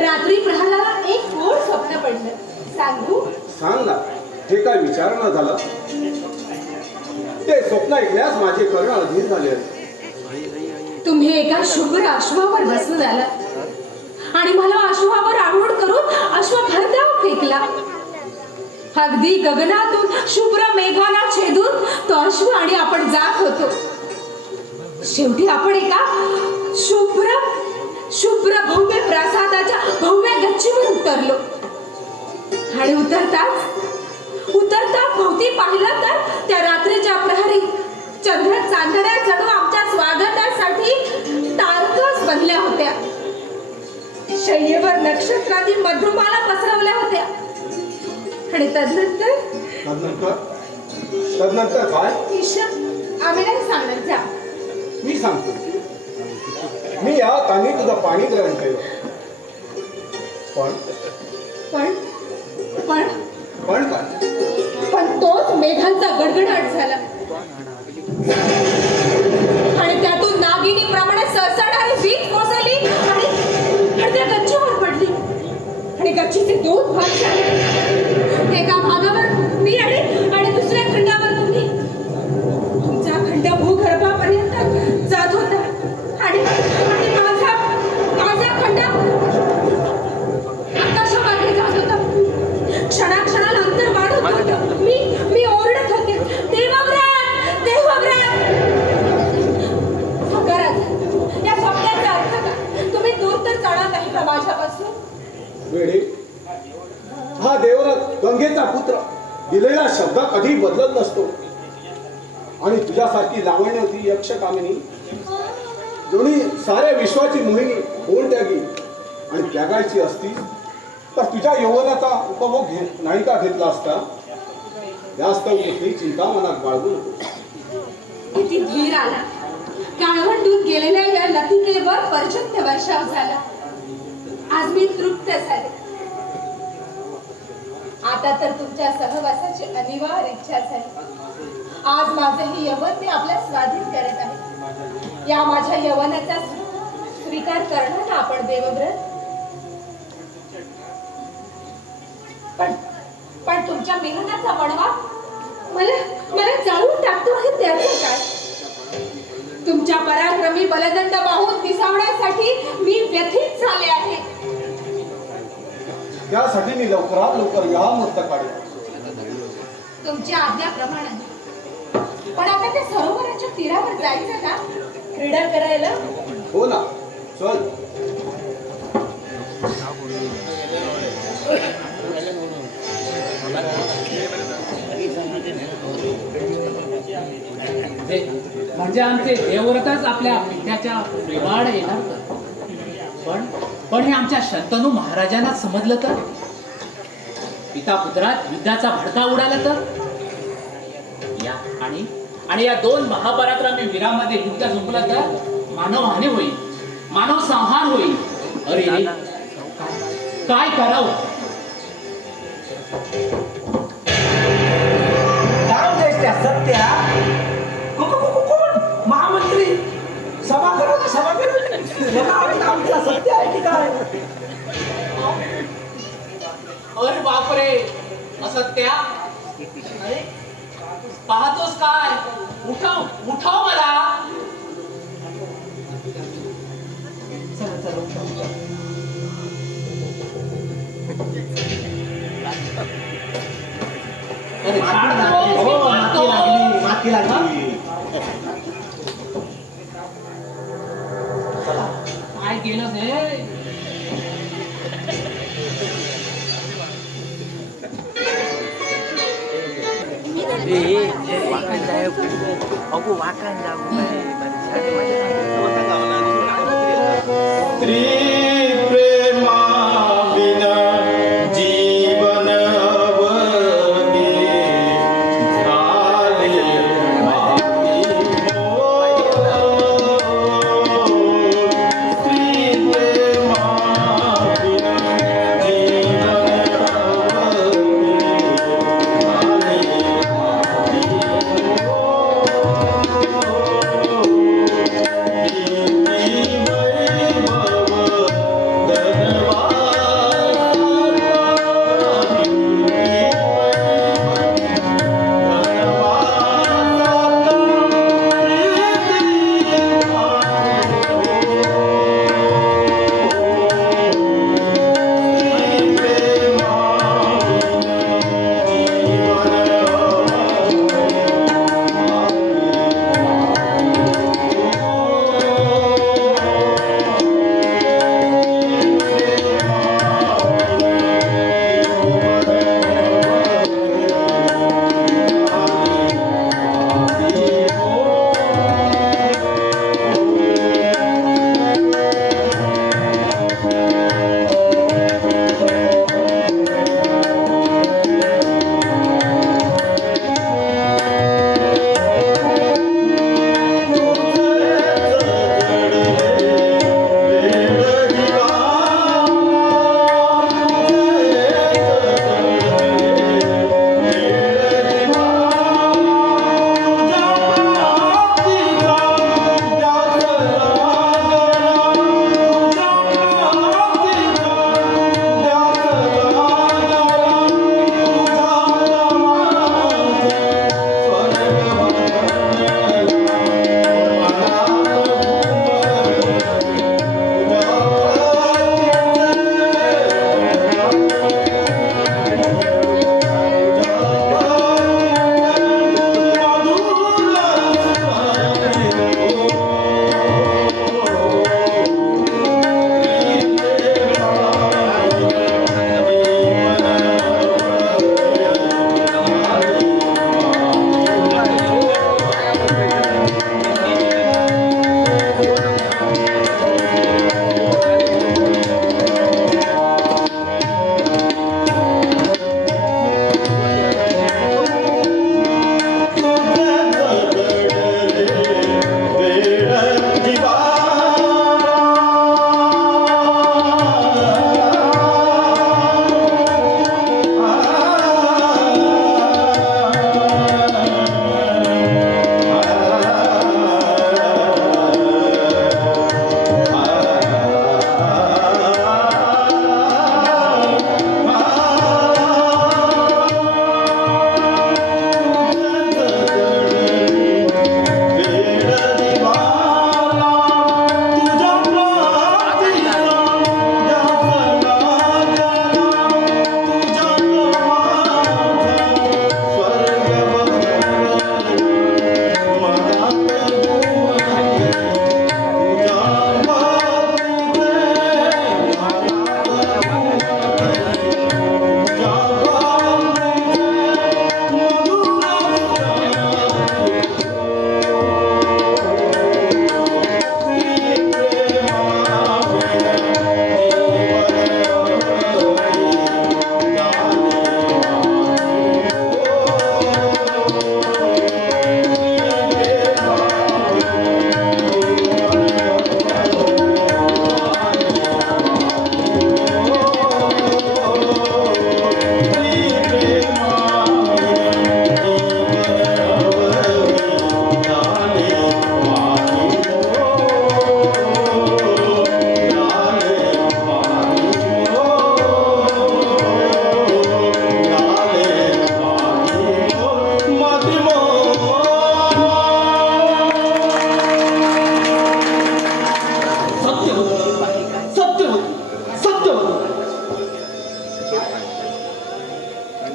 रात्री प्रहलाला एक गोड स्वप्न पडलं. सांगू? सांग ना. हे काय विचार न झालं? ते स्वप्न ऐकल्यास माझे कर्ण अधीर झाले असते. तुम्ही एका शुभ्र अश्वावर बसून आलात आणि मला अश्वावर आरूढ करून अश्व भरधाव फेकला. अगदी गगनातून शुभ्र मेघाला छेदून तो अश्व आणि आपण जात होतो. शेवटी आपण एका शुभ्र भव्य प्रासादाच्या भव्य गच्चीवर उतरलो आणि उतरताच भोवती पाहिलं तर त्या रात्रीच्या प्रहरी चंद्र चांदण्या जणू आमच्या स्वागतासाठी तारकच बनल्या होत्या. शय्येवर नक्षत्रादी मधुमाला पसरवल्या होत्या आणि तदनंतर काय? ईश्वर, आम्ही नाही सांगणार. जा. मी सांगतो. मी या कानी तुझं पाणी ग्रहण केलं, पण तोच मेघांचा गडगडाट झाला आणि त्यातून नागिनीप्रमाणे सळसळणारी वीज कोसळली आणि त्या गच्चीवर पडली आणि गच्चीचे दोन भाग झाले. एका भागावर मी आणि दुसऱ्या खंडावर तुम्ही. तुमचा खंड भूगर्भापर्यंत जात होता आणि माझा खंड आकाशामार्गे जात होता. क्षणाक्षणाला अंतर वाढत होतं. मी ओरडत होते, देवव्रत, देवव्रत. या शब्दाचा अर्थ काय? तुम्ही दूर तर जाणार नाही का माझ्यापासून? वेडे, हा देवव्रत गंगेचा पुत्र दिलेला शब्द कधी बदलत नसतो. आणि तुझ्यासारखी लावण्यवती यक्ष कामिनी जोणी साऱ्या विश्वाची मोहिनी होऊन त्यागी आणि त्यागायची असती तर तुझ्या यौवनाचा उपभोग नाही का घेतला असता? जास्त कुठली चिंता मनात बाळगू नको. किती धीर आला. काळवंडून गेलेल्या या लतिकेवर पर्जन्य वर्षाव झाला. आज मी तृप्त झाले. आता तर तुमच्या सहवासाची अनिवार्य इच्छा झाली. आज माझे हे यवन मी आपल्या स्वाधीन करत आहे. या माझ्या यवनाचा स्वीकार करणार ना आपण देवव्रत? पण तुमच्या मिलनाचा वणवा मला जाळून टाकतो आहे. त्याचं काय? तुमच्या पराक्रमी बलदंड बाहून दिसावण्यासाठी मी व्यथित झाले आहे. त्यासाठी मी लवकरात लवकर विवाह मुहूर्त काढेन. तुमच्या आज्ञाप्रमाणे. पण आता त्या सरोवराच्या तीरावर जायचं ना क्रीडा करायला? हो ना, चल. म्हणजे आमचे देवव्रतच आपल्या पित्याच्या विवाड येणार तर. पण हे आमच्या शंतनू महाराजांना समजलं तर? पिता पुत्रात युद्धाचा भडका उडाला तर? आणि या दोन महापराक्रमी वीरांमध्ये युद्ध संपलं तर मानवहानी होईल, मानव संहार होईल. अरे काय करावं? सत्या महामंत्री सभा आमचा सत्य आहे की काय? अरे बापरे, असत्या. अरे पाहतोस काय? उठाव मला. चला अरे झाड हो, जातो, माती लागली, माती लागली. काय केलं ते स्त्री प्रेमा विना जीवन अवघे झाले माती मोल. स्त्री प्रेमा विना जीवन अवघे झाले माती मोल.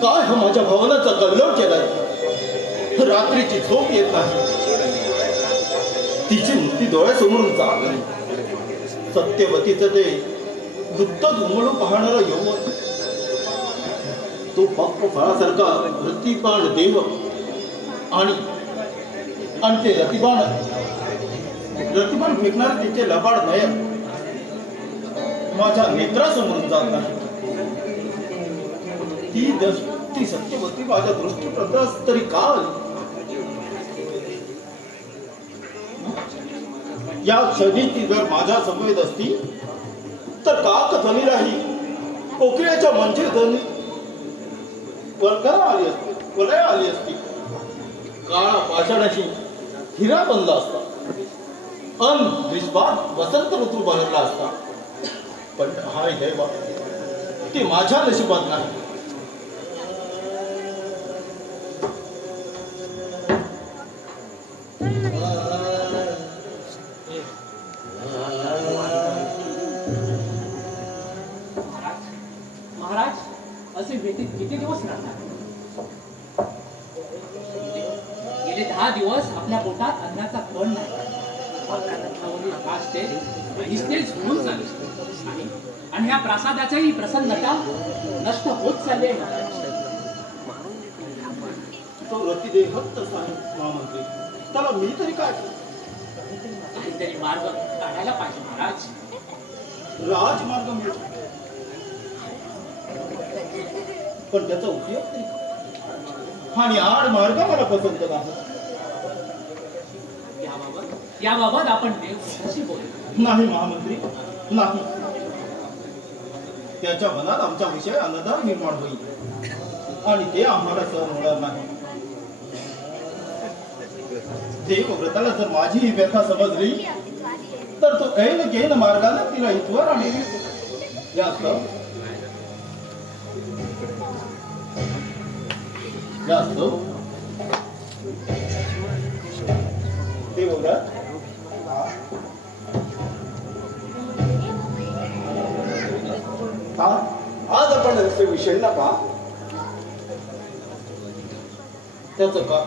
काय हा माझ्या भावनाचा कल्लोळ केलाय. रात्रीची झोप येत नाही, तिची मूर्ती डोळ्यासमोरून जात नाही. सत्यवतीचं ते नुकतंच उमळून पाहणारा यौवन, तो फक्त फळासारखा रतिबाण देव आणि ते रतिबाण फेकणारे तिचे लबाड नयन माझ्या नेत्रासमोरून जात नाही. ती सत्यवती माझ्या दृष्टीप्रत तरी का आली? या क्षणी ती जर माझ्या समवेत असती तर काक धनी राही कोकिळ्याच्या मंजिर धनी वलया आली असती. काळा पाषाणाशी हिरा बनला असता, अन ग्रीष्मात वसंत ऋतू बनला असता. पण हाय देवा, ते माझ्या नशिबात नाही. महाराज असे भेटीत किती दिवस राहणार? गेले 10 दिवस आपल्या पोटात अन्नाचा कण नाही. झुळून चालू आणि ह्या प्रासादाच्याही प्रसन्नता नष्ट होत चालली आहे महाराज. तो रतिदेहत्त महामंत्री, त्याला मी तरी काय? काहीतरी मार्ग काढायला पाहिजे महाराज. राजमार्ग मिळतो, पण त्याचा उपयोग तरी आणि आड मार्ग मला पसंत नाही. याबाबत आपण देवशी बोलू. नाही महामंत्री, नाही. त्याच्या मनात आमच्या विषयी अनदार निर्माण होईल आणि ते आम्हाला सहन होणार नाही. देवव्रताला जर माझी ही व्यथा समजली तर तो ऐन मार्गाने तिला इथवर आणि जास्त देवव्रत आज आपण विषय नका. त्याचं का?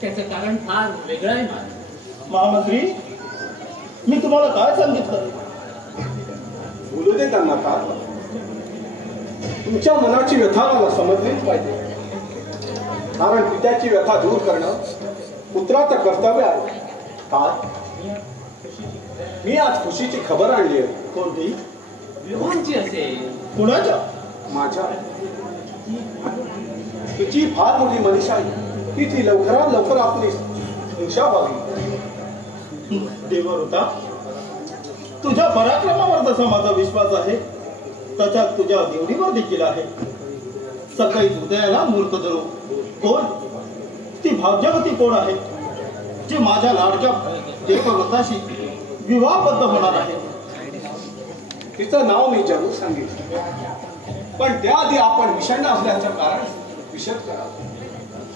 त्याचं कारण फार वेगळं आहे महामंत्री, मी तुम्हाला काय सांगितलं? बोलू दे त्यांना का. तुमच्या मनाची व्यथा मला समजलीच पाहिजे, कारण पित्याची व्यथा दूर करणं पुत्राचं कर्तव्य आहे. काय मी आज खुशीची खबर आणली आहे. कोणती? कोणची असेल? कुणाच्या? माझ्या. तिची फार मोठी मनीषा आहे की ती लवकरात लवकर आपली हिंसा व्हावी. देवव्रता, तुझ्या पराक्रमावर जसा माझा विश्वास आहे तसा तुझ्या देवडीवर देखील आहे. सकाळी हृदयाला मूर्त धरू. कोण ती भाग्यवती कोण आहे जी माझ्या लाडक्या देवव्रताशी विवाहबद्ध होणार आहे? तिचं नाव मी जरूर सांगितलं, पण त्याआधी आपण विषण्ण असल्याचं कारण विशद करा.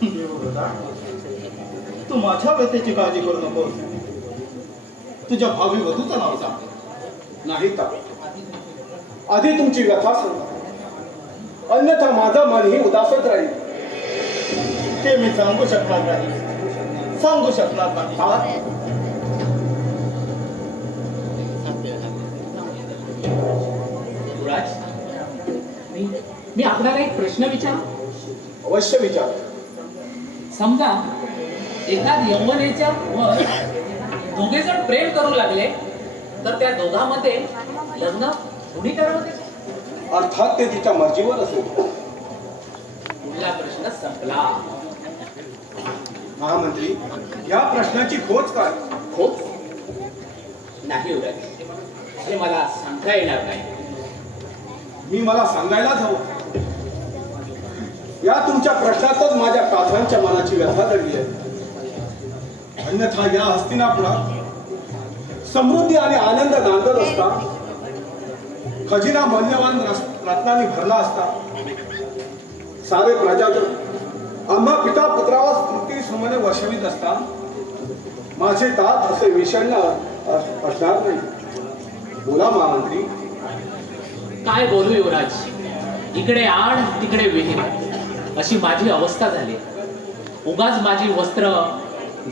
देवव्रता, तू माझ्या व्यथेची काळजी करू नकोस. तुझ्या भावी वधूचं नाव सांग. नाही तर आधी तुमची व्यथा सांगा, अन्यथा माझं मनही उदासच राहील. ते मी सांगू शकणार नाही, सांगू शकणार नाही. युवराज, मी आपल्याला एक प्रश्न विचारू? अवश्य विचार. समजा एखाद यौवनेच्या वर दोघे जण प्रेम करू लागले तर त्या दोघांमध्ये लग्न कोणी ठरवते? अर्थात ते तिच्या मर्जीवर असेल. पुढला प्रश्न संपला. महामंत्री, या प्रश्नाची खोच काय? खोच नाही युवराज, हे मला सांगता येणार नाही. मला सांगायलाच हवं. या तुमच्या प्रश्नातच माझ्या काथांच्या मनाची व्यथा दडली आहे. अन्यथा या हस्तिनापुरात समृद्धी आणि आनंद नांदत असता, खजिना मौल्यवान रत्नांनी भरला असता, सारे प्रजाजन आम्हा पिता पुत्रावर स्मृती सुमने वर्षवित असता, माझे तात असे विषण्ण असणार नाही. बोला महामंत्री. काय बोलू युवराज? इकडे आड तिकडे विहीर अशी माझी अवस्था झाली. उगाच माझी वस्त्र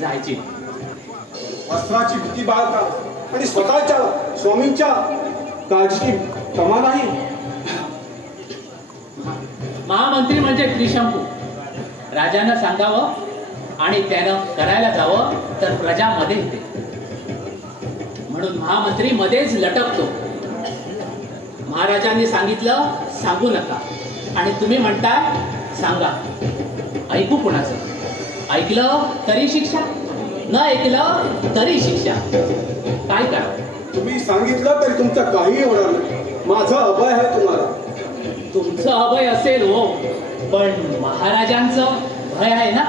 जायची. वस्त्राची भीती बाळगा आणि स्वतःच्या स्वामींच्या काळजीची तमा नाही. महामंत्री म्हणजे त्रिशंकू. राजानं सांगावं आणि त्यानं करायला जावं तर प्रजा मध्ये येते. म्हणून महामंत्री मध्येच लटकतो. महाराजांनी सांगितलं सांगू नका आणि तुम्ही म्हणताय सांगा. ऐकू कुणाचं? ऐकलं तरी शिक्षा, न ऐकलं तरी शिक्षा. काय करावं? तुम्ही सांगितलं तरी तुमचं काही होणार नाही. माझा अभय आहे तुम्हाला. तुमचं अभय असेल हो, पण महाराजांचं भय आहे ना.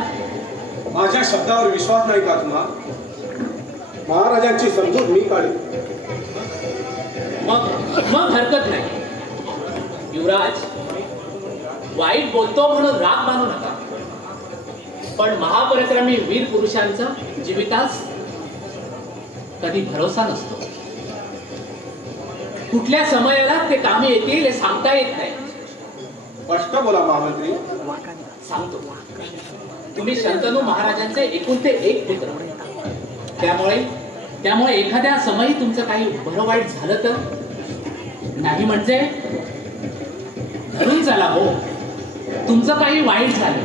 माझ्या शब्दावर विश्वास नाही का तुम्हा? महाराजांची समजूत मी काढली. मग हरकत नाही. युवराज वाईट बोलतो म्हणून राग मानू नका. पण महापराक्रमी वीर पुरुषांचा जीवितास कधी भरोसा नसतो. कुठल्या समयाला ते कामी येतील हे सांगता येत नाही. स्पष्ट बोला महामंत्री. सांगतो. तुम्ही शंतनू महाराजांचे एकुलते एक पुत्र. त्यामुळे एखाद्या समयी तुमचं काही बरं वाईट झालं तर नाही म्हणजे धरून चला हो. तुमचं काही वाईट झालं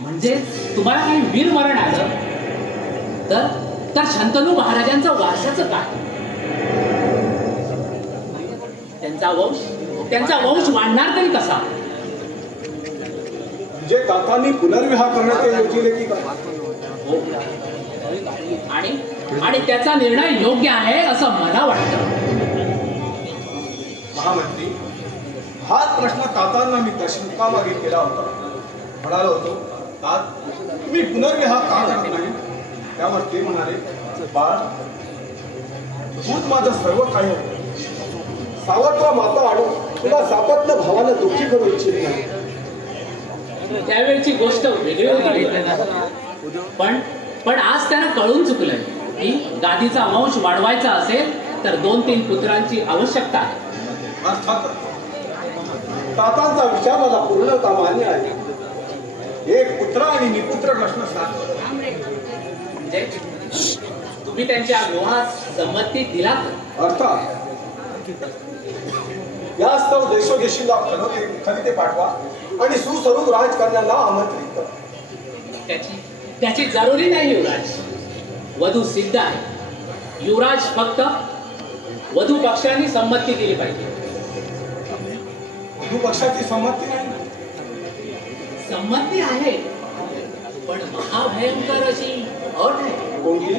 म्हणजे तुम्हाला काही वीर मरण आलं तर शंतनू महाराजांचं वारसाचं काय? त्यांचा वंश वाढणार तरी कसा? जे काकांनी पुनर्विवाह करण्याचे योजिले की काय? हो. आणि त्याचा निर्णय योग्य आहे असं मला वाटतं. महामंत्री, हाच प्रश्न काकांना मी दशकामागे केला होता. म्हणालो होतो तात तुम्ही पुनर्विवाह का करत नाही? त्यावर ते म्हणाले बाळ तूच माझं सर्व काही आहे. सावत्र माता आणून तुला सापत्न भावानं दुःखी करू इच्छित नाही. त्यावेळची गोष्ट वेगळी होती. पण आज त्यांना कळून चुकलंय की गादीचा वंश वाढवायचा असेल तर 2-3 पुत्रांची आवश्यकता आहे. अर्थात तातांचा विचार मला पूर्णतः मान्य आहे. एक पुत्र आणि निपुत्र प्रश्न सांग. म्हणजे तुम्ही त्यांच्या विवाहास संमती दिलात? अर्थात यास्तव देशोदेशीला खलिते पाठवा आणि सुस्वरूप राजकन्याला आमंत्रित करा. त्याची जरुरी नाही युवराज. वधू सिद्ध आहे. युवराज फक्त वधू पक्षांनी संमती दिली पाहिजे. वधू पक्षाची संमती नाही? संमती आहे पण महाभयंकर अशी अट आहे. कोणती?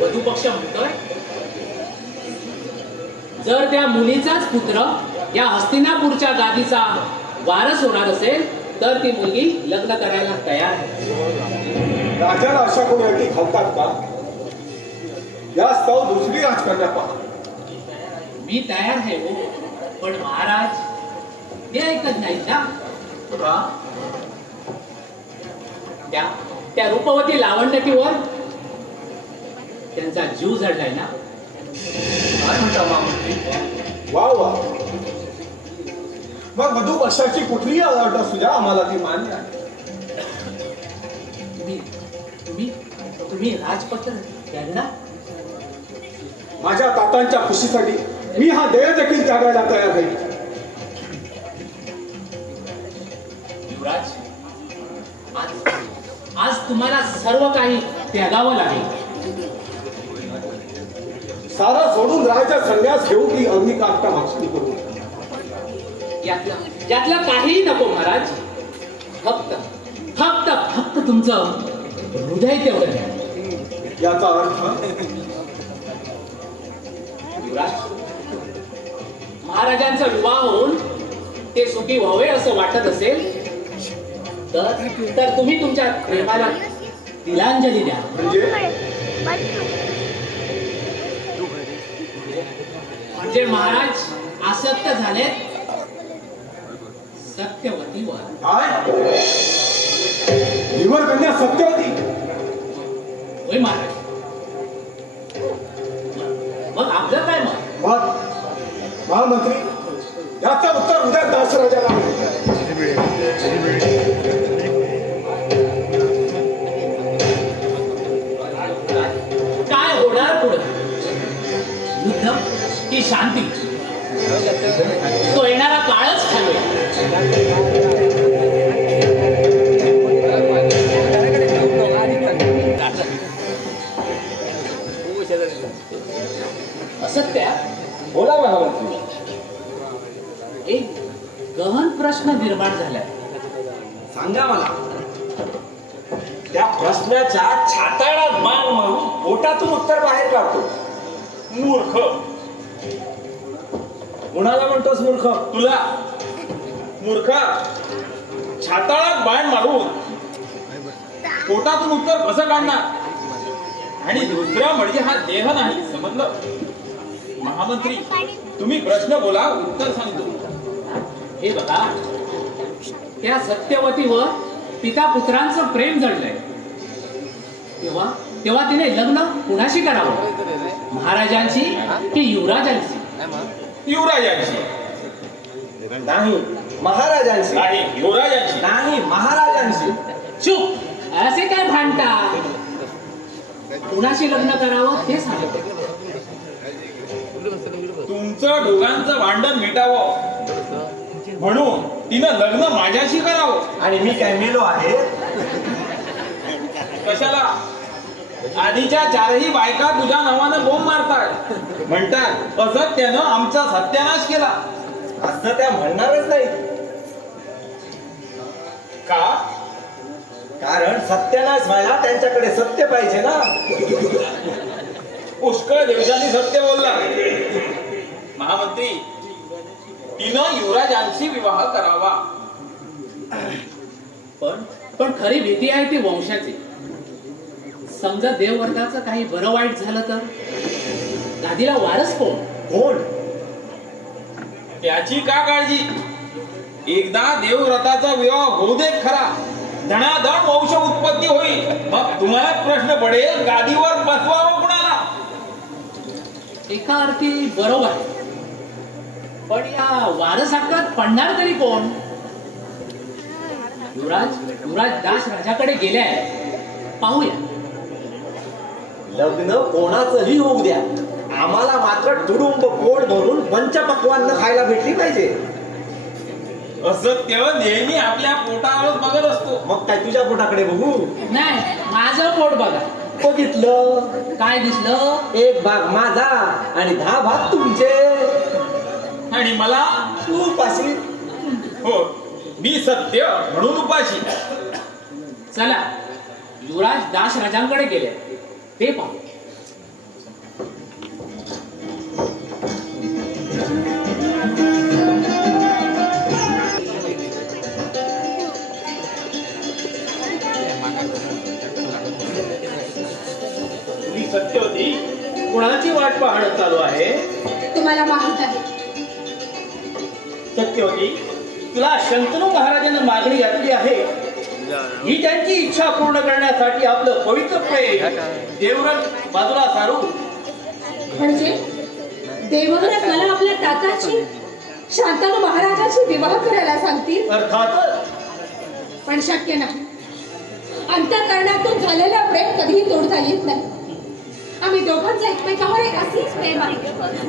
वधू पक्ष म्हणतोय जर त्या मुलीचाच पुत्र या हस्तिनापूरच्या गादीचा वारस होणार असेल तर ती मुलगी लग्न करायला तयार आहे. राजाला अशा कोणी अटी घालतात का? यास्तव दुसरी राजकन्या पहा. मी तयार आहे हो, पण महाराज ते ऐकत नाही ना. त्या रूपवती लावण्यतीवर त्यांचा जीव जडलाय ना. काय म्हणता महामंत्री? वा वा. मग वधू पक्षाची कुठलीही अट असू द्या, आम्हाला ती मान्य आहे. तुम्ही राजपत्र द्याल ना? माझ्या तातांच्या खुशीसाठी मी हा देह देखील त्यागायला तयार आहे. युवराज आज तुम्हाला सर्व काही त्यागावं लागेल. सारा सोडून राहायचा संन्यास घेऊ की अग्निकाष्ठा भाषणी करू? यातलं काहीही नको महाराज. फक्त फक्त फक्त तुमचं हृदय तेवढं द्या. याचा अर्थ युवराज महाराजांचा विवाह होऊन ते सुखी व्हावे असं वाटत असेल तर तुम्ही तुमच्या प्रेमाला तिलांजली द्या. म्हणजे महाराज आसक्त झाले सत्यवतीवर. काय? धीवर कन्या सत्यवती? होय महाराज. मग आपलं काय मत? महामंत्री याचं उत्तर उद्या दासराजाला मिळेल. काय होणार पुढे? युद्ध की शांती? तो येणारा काळच ठरवेल. असत्या बोला महामंत्री. एक गहन प्रश्न निर्माण झालाय. सांगा मला. त्या प्रश्नाच्या छाताळात बाण मारून पोटातून उत्तर बाहेर काढतो. मूर्ख, कुणाला म्हणतोस मूर्ख? तुला मूर्खा, छाताळात बाण मारून पोटातून उत्तर कसं काढणार? आणि दुसरं म्हणजे हा देह नाही, समजलं? महामंत्री, तुम्ही प्रश्न बोला, उत्तर सांगतो. हे बघा, त्या सत्यवतीवर पिता पुत्रांचं प्रेम जडलंय. तेव्हा तेव्हा तिने लग्न कुणाशी करावं? महाराजांची की युवराजांची? युवराजांची. नाही महाराजांशी. नाही, युवराजांची. नाही महाराजांशी. चुप, असे काय भांडता? कुणाशी लग्न करावं ते सांगतो. तुमचं दोघांचं भांडण मिटावं म्हणून तिनं लग्न माझ्याशी करावं. आणि मी काय मेलो आहे? कशाला? आधीच्या चारही बायका तुझ्या नावानं बोंब मारतात, म्हणतात असत्यानं आमचा सत्यानाश केला. असं त्या म्हणणारच नाही. का? कारण सत्यानाश व्हायला त्यांच्याकडे सत्य पाहिजे ना. पुष्कळ दिवसांनी सत्य बोलला. महामंत्री, तिनं युवराजांशी विवाह करावा. पण खरी भीती आहे ती वंशाची. समजा देवव्रताचं काही बरं वाईट झालं तर गादीला वारस कोण? कोण? त्याची का काळजी? एकदा देवव्रताचा विवाह होऊ दे खरा, धनाधन वंश उत्पत्ती होईल. मग तुम्हाला प्रश्न पडेल, गादीवर बसवावं कुणाला? एका अर्थी बरोबर आहे, पण या वारस हक्कात पडणार तरी कोण? युवराज दास राजाकडे गेले, पाहूया. लग्न कोणाचंही होऊ द्या, आम्हाला मात्र तुडुंब पोट भरून पंचपक्वान्न खायला भेटली पाहिजे. असत्य नेहमी आपल्या पोटावर बघत असतो. मग काय तुझ्या पोटाकडे बघू? नाही, माझं पोट बघा. बघितलं काय दिसलं? एक भाग माझा आणि 10 भाग तुमचे. आणि मला तू उपाशी. हो, मी सत्य म्हणून उपाशी. चला, युवराज दास राजांकडे गेले, ते पाहू. तुम्ही सत्यवती कुणाची वाट पाहणं चालू आहे? तुम्हाला माहित आहे, सत्यवती, तुला शंतनू महाराजांनी मागणी घातली आहे. ही त्यांची इच्छा पूर्ण करण्यासाठी आपलं पवित्र प्रेम देवव्रत बाजूला सारू. म्हणजे देवव्रत मला आपल्या ताताची शांतनू महाराजाची विवाह करायला सांगतील? अर्थातच. पण शक्य नाही. अंतःकरणातून झालेलं प्रेम कधीही तोडता येत नाही. आम्ही दोघांचं एकमेकावर एक असेच प्रेम आहे.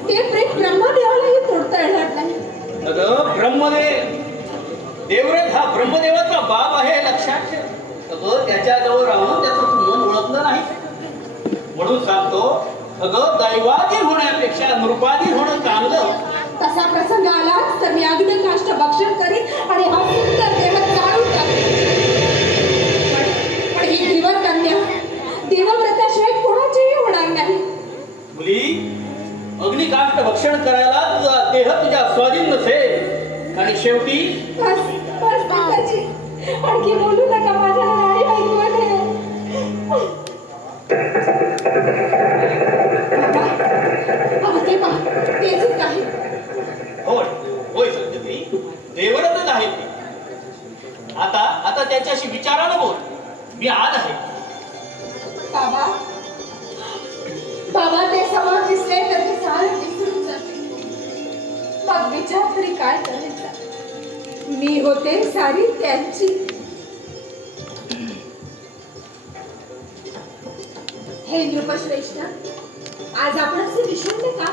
ते प्रेम ब्रह्मदेवालाही तोडता येणार नाही. अगं ब्रह्मदेव, देवव्रत हा ब्रह्मदेवाचा बाप आहे, लक्षात ठेव. अगं त्याच्याजवळ राहून त्याचं तू मन ओळखलं नाही म्हणून सांगतो, अगं दैवादी होण्यापेक्षा नृपादी होणं चांगलं. तसा प्रसंग आलाच तर मी अगदी काष्ट भक्षण करीन आणि हा सुंदर देह जाळून टाकेन. पण ही धीवर कन्या देवव्रताशिवाय कोणाचीही होणार नाही. मुली, अग्निकाष्ट भक्षण करायला तुझा देह तुझ्या स्वाधीन नसेल. आणि शेवटी बस बस पिताजी, आणखी बोलू नका. माझ्या राणी ऐकू नये. बाबा, ते पहा, तेच काही. होय होय सत्यवती, देवव्रतच आहे ती. आता त्याच्याशी विचारानं बोल. मी आज आहे. बाबा, बाबा ते समोर दिसले तर ते सारे विसरून जाते. मग विचार तरी काय मी होते सारी त्यांची. हे नृपश्रेष्ठ, आज आपण असे विषण्ण का?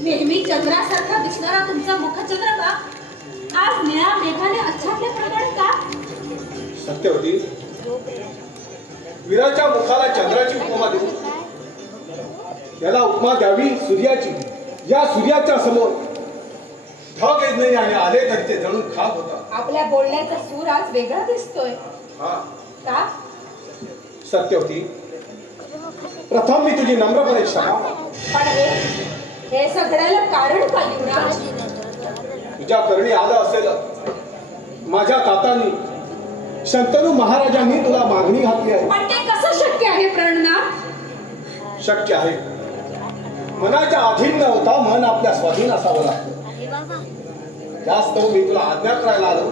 नेहमी चंद्रासारखा दिसणारा तुमचा मुखचंद्र का आज निळ्या मेघाने आच्छादल्याप्रमाणे का? सत्यवती, वीराच्या मुखाला चंद्राची उपमा देऊ, याला उपमा द्यावी सूर्याची. या सूर्याच्या समोर ढग येत नाही आणि आले तरी ते जणून खाक होता. आपल्या बोलण्याचा सूर आज वेगळा दिसतोय. हा का? सत्यवती, प्रथम मी तुझी नम्रपणे क्षमा. पण हे सगळ्याला कारण का युवराज? तुझ्या करणी आलं असेल, माझ्या तातांनी शंतनू महाराजांनी तुला मागणी घातली आहे. पण ते कसं शक्य आहे प्रणना? शक्य आहे. मनाच्या अधीन न होता मन आपल्या स्वाधीन असावं लागतं. जास्त मी तुला आज्ञा करायला आलो,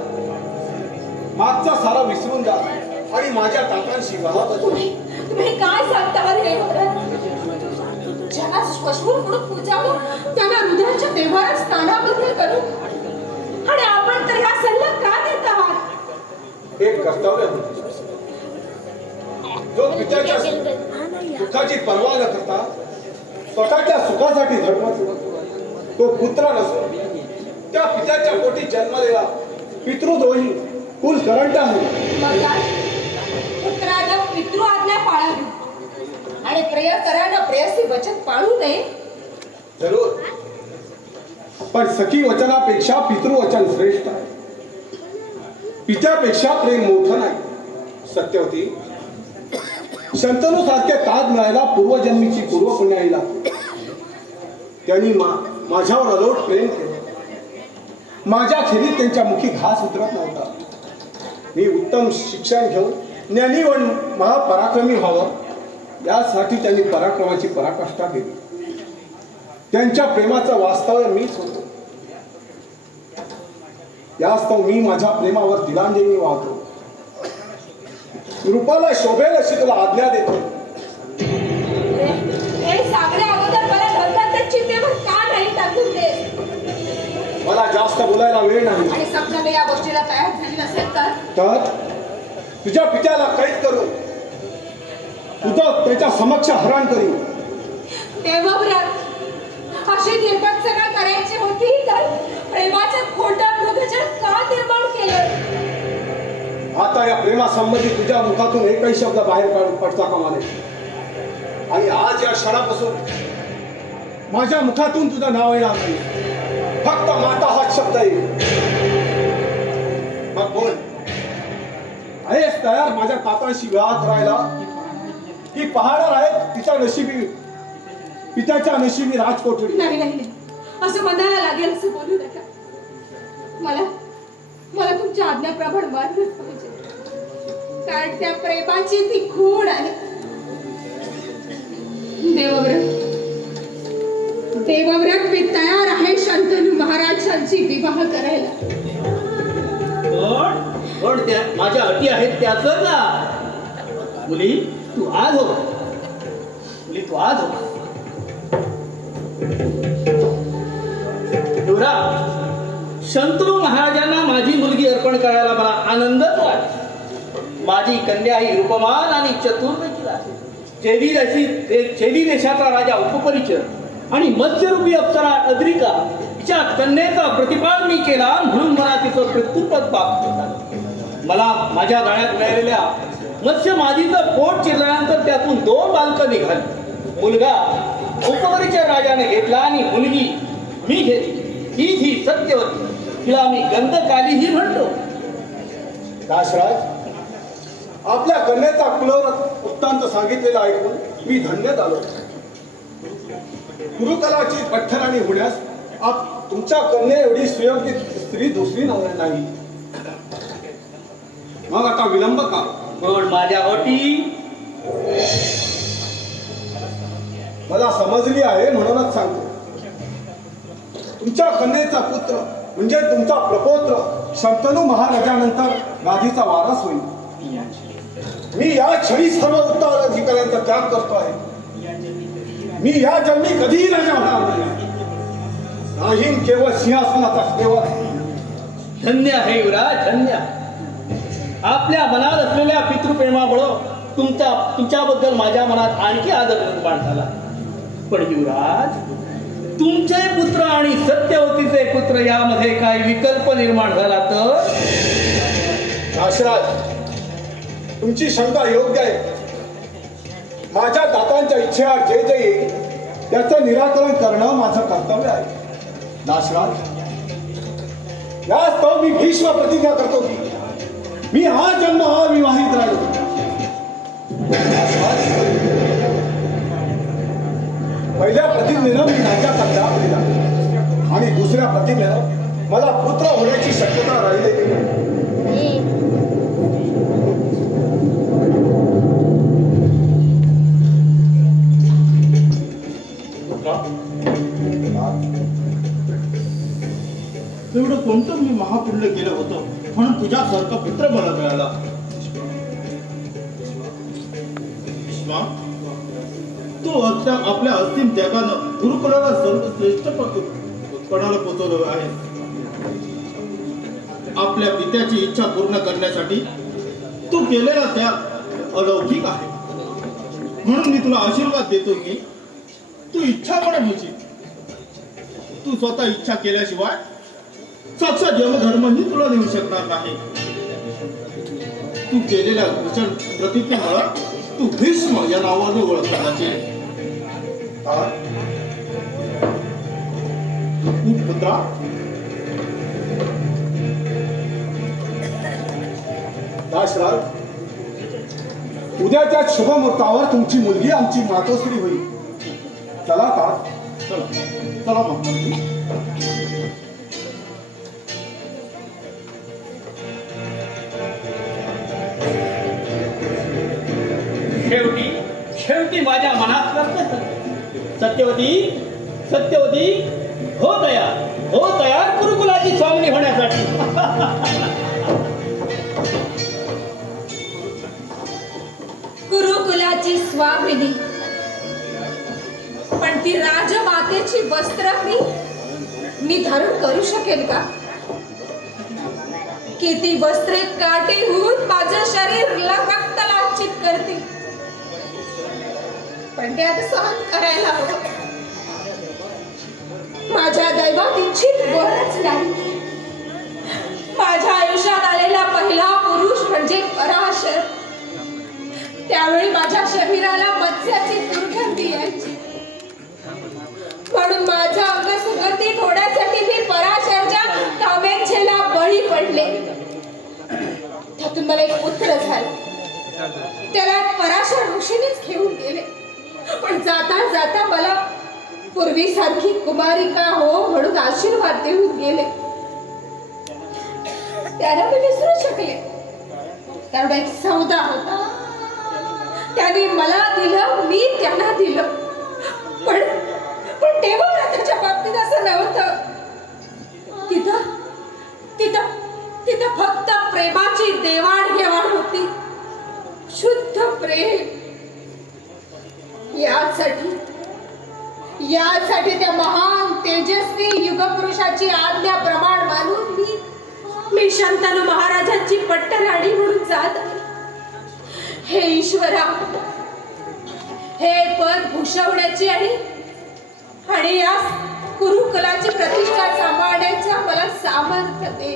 मागचा सारा विसरून जा आणि माझ्या तातांशी विवाह कर. तुम्ही काय सांगता रे? ज्यांना श्वशूर म्हणून पूजावं त्यांना हृदयाच्या देवाला स्थानाबद्ध करू आणि आपण तर ह्या सल्ला का देत आहात? एक कर्तव्य होते, जो पित्याच्या सुखाची पर्वा न करता स्वतःच्या सुखासाठी धडपडतो तो पुत्र नसतो. त्या पित्याच्या पोटी जन्मलेला पितृद्रोही कुल करंट आहे. पुत्रानं पितृ आज्ञा पाळावी आणि प्रियकरानं प्रेयसी वचन पाळू नये. जरूर, पण सखी वचनापेक्षा पितृवचन श्रेष्ठ आहे. पित्यापेक्षा प्रेम मोठं नाही. सत्यवती, शंतनू सारखे ताज मिळायला पूर्वजन्मीची पूर्वपुण्याई लागते. त्यांनी माझ्यावर अलोट प्रेम केलं. माझ्या खेरीत त्यांच्या मुखी घास उतरत नव्हता. मी उत्तम शिक्षण घेऊन ज्ञानी व महापराक्रमी व्हावं यासाठी त्यांनी पराक्रमाची पराकाष्ठा केली. त्यांच्या प्रेमाचं वास्तव मीच होतो. यास्तव मी माझ्या प्रेमावर तिलांजली वाहतो. रूपाला शोभेल अशी तुला आज्ञा देतो. हे सागरे अगोदर मला घरकांच्या चितेवर का नाही टाकून दे? मला जास्त बोलायला वेळ नाही. आणि समजा मी या गोष्टीला तयार झाली नसेल तर तुझ्या पित्याला कैद करू, तुझं त्याच्या समक्ष हरण करीन. देवव्रत, अशी निर्बंधना करायची होती तर प्रेमाच्या खोट्या मृगजळ का निर्माण केलं? आता या प्रेमासंबंधी तुझ्या मुखातून एकही शब्द बाहेर काढून पडता कामा नये. आणि आज या क्षणापासून माझ्या मुखातून तुझं नाव येणार नाही. फक्त माता हाच शब्द येईल. मग बोल, आहेस तयार माझ्या तातांशी विवाह करायला की पाहणार आहे तिच्या नशिबी पित्याच्या नशिबी राजकोठडी? नाही नाही, असं मनाला लागेल असं बोलू नका. मला तुमच्या आज्ञाप्रमाणे मानलंच पाहिजे, कारण त्या प्रेमाची ती खूण आहे. देवव्रत मी तयार आहे शंतनू महाराजांची विवाह करायला. पण त्या माझ्या अटी आहेत त्याच ना. मुली तू आज हो, मुली तू आज हो. शंतनू महाराजांना माझी मुलगी अर्पण करायला मला आनंदच वाटतो. माझी कन्या ही रूपमान आणि चतुर देखील आहे. चेदी देशाचा राजा उपपरिचर आणि मत्स्यरूपी अप्सरा अद्रिका हिच्या कन्येचा प्रतिपाद मी केला म्हणून मला तिचं प्रत्युत्पद प्राप्त झालं. मला माझ्या गाण्यात मिळालेल्या मत्स्य मादीचं पोट चिरल्यानंतर त्यातून 2 बालकं निघाली. मुलगा उपपरिचर राजाने घेतला आणि मुलगी मी घेतली. हीच ही सत्यवती, तिला मी गंधकालीही म्हणतो. दाशराज, आपल्या कन्याचा कुलवृत्त वृत्तांत सांगितलेला ऐकून मी धन्य झालो. गुरुकलाची पठ्ठराणी होण्यास तुमच्या कन्या एवढी सुयोग्य स्त्री दुसरी नाही. मग आता विलंब का? पण माझ्या अटी मला समजली आहे म्हणूनच सांगतो. तुमच्या कन्येचा पुत्र म्हणजे तुमचा प्रपौत्र शंतनू महाराजानंतर गादीचा वारस होईल. मी या क्षणी सर्व उत्तराधिकाऱ्यांचा त्याग करतो आहे. मी या जन्मी कधीही राजा होणार नाही. केवळ सिंहासनाचा सेवक धन्य आहे युवराज, धन्य. आपल्या मनात असलेल्या पितृप्रेमामुळं तुमच्याबद्दल माझ्या मनात आणखी आदर निर्माण झाला. पण युवराज, तुमचे पुत्र आणि सत्यवतीचे पुत्र यामध्ये काही विकल्प निर्माण झाला तर? दाशराज, तुमची शंका योग्य आहे. माझ्या दातांच्या इच्छेला जे जे येईल त्याचं निराकरण करणं माझं कर्तव्य आहे. दाशराज, यास्तव मी भीष्म प्रतिज्ञा करतो की मी हा जन्म अविवाहित राहील. दाशराज, पहिल्या प्रतिज्ञेनं मी राज्याचा त्याग दिला आणि दुसऱ्या प्रतिज्ञेनं मला पुत्र होण्याची शक्यता राहिलेली नाही. एवढं कोणतं मी महापुण्य केलं होतं म्हणून तुझ्यासारखा पुत्र मला मिळाला. भीष्मा, तू आपल्या अंतिम त्यागानं गुरुकुलाला सर्वश्रेष्ठ पणाला पोचवलं आहे. आपल्या पित्याची इच्छा पूर्ण करण्यासाठी तू केलेला त्याग अलौकिक आहे. म्हणून मी तुला आशीर्वाद देतो की तू इच्छा पण होशील. तू स्वतः इच्छा केल्याशिवाय साक्षात यमधर्मही तुला देऊ शकणार नाही. तू केलेल्या भूषण प्रतिज्ञेमुळे तू भीष्म या नावाने ओळखला जाशील. पुत्रा, दाशराज, उद्याच्या शुभ मुहूर्तावर तुमची मुलगी आमची मातोश्री होईल. चला का? चला चला मग. शेवटी माझ्या मनात करते. सत्यवती, सत्यवती, हो तयार गुरुकुलाची स्वामिनी होण्यासाठी. गुरुकुलाची स्वामिनी, पण ती राजमातेची वस्त्र मी धारण करू शकेल का? की ती वस्त्रे काटेहून माझं शरीर रक्त लांछित करते. पण ते आता सहन करायला हवं. माझ्या दैवात इच्छित वरच नाही. माझ्या आयुष्यात आलेला पहिला पुरुष म्हणजे पराशर. त्यावेळी माझ्या शरीराला मत्स्याची दुर्गंधी यायची. म्हणून माझा अंग सुगंधित होण्यासाठी मी पराशरच्या कामेच्छेला बळी पडले. त्यातून मला एक पुत्र झाला. त्याला पराशर ऋषीनेच घेऊन गेले. पण जाता जाता मला पूर्वीसारखी कुमारिका हो म्हणून आशीर्वाद देऊन गेले. त्याला मी विसरू शकले. त्याला एक सौदा होता. त्याने मला दिलं, मी त्यांना दिलं. पण तेव्हा त्याच्या बाबतीत असं नव्हतं. तिथं फक्त प्रेमाची देवाणघेवाण होती. शुद्ध प्रेम. यासाठी त्या महान तेजस्वी युगपुरुषाची आज्ञा प्रमाण मानून मी शंतनू महाराजांची पट्टराणी म्हणून जात आहे. हे ईश्वरा, हे पद भूषवण्याची आणि या गुरुकुलाची प्रतिष्ठा सांभाळण्याचा मला सामर्थ्य दे.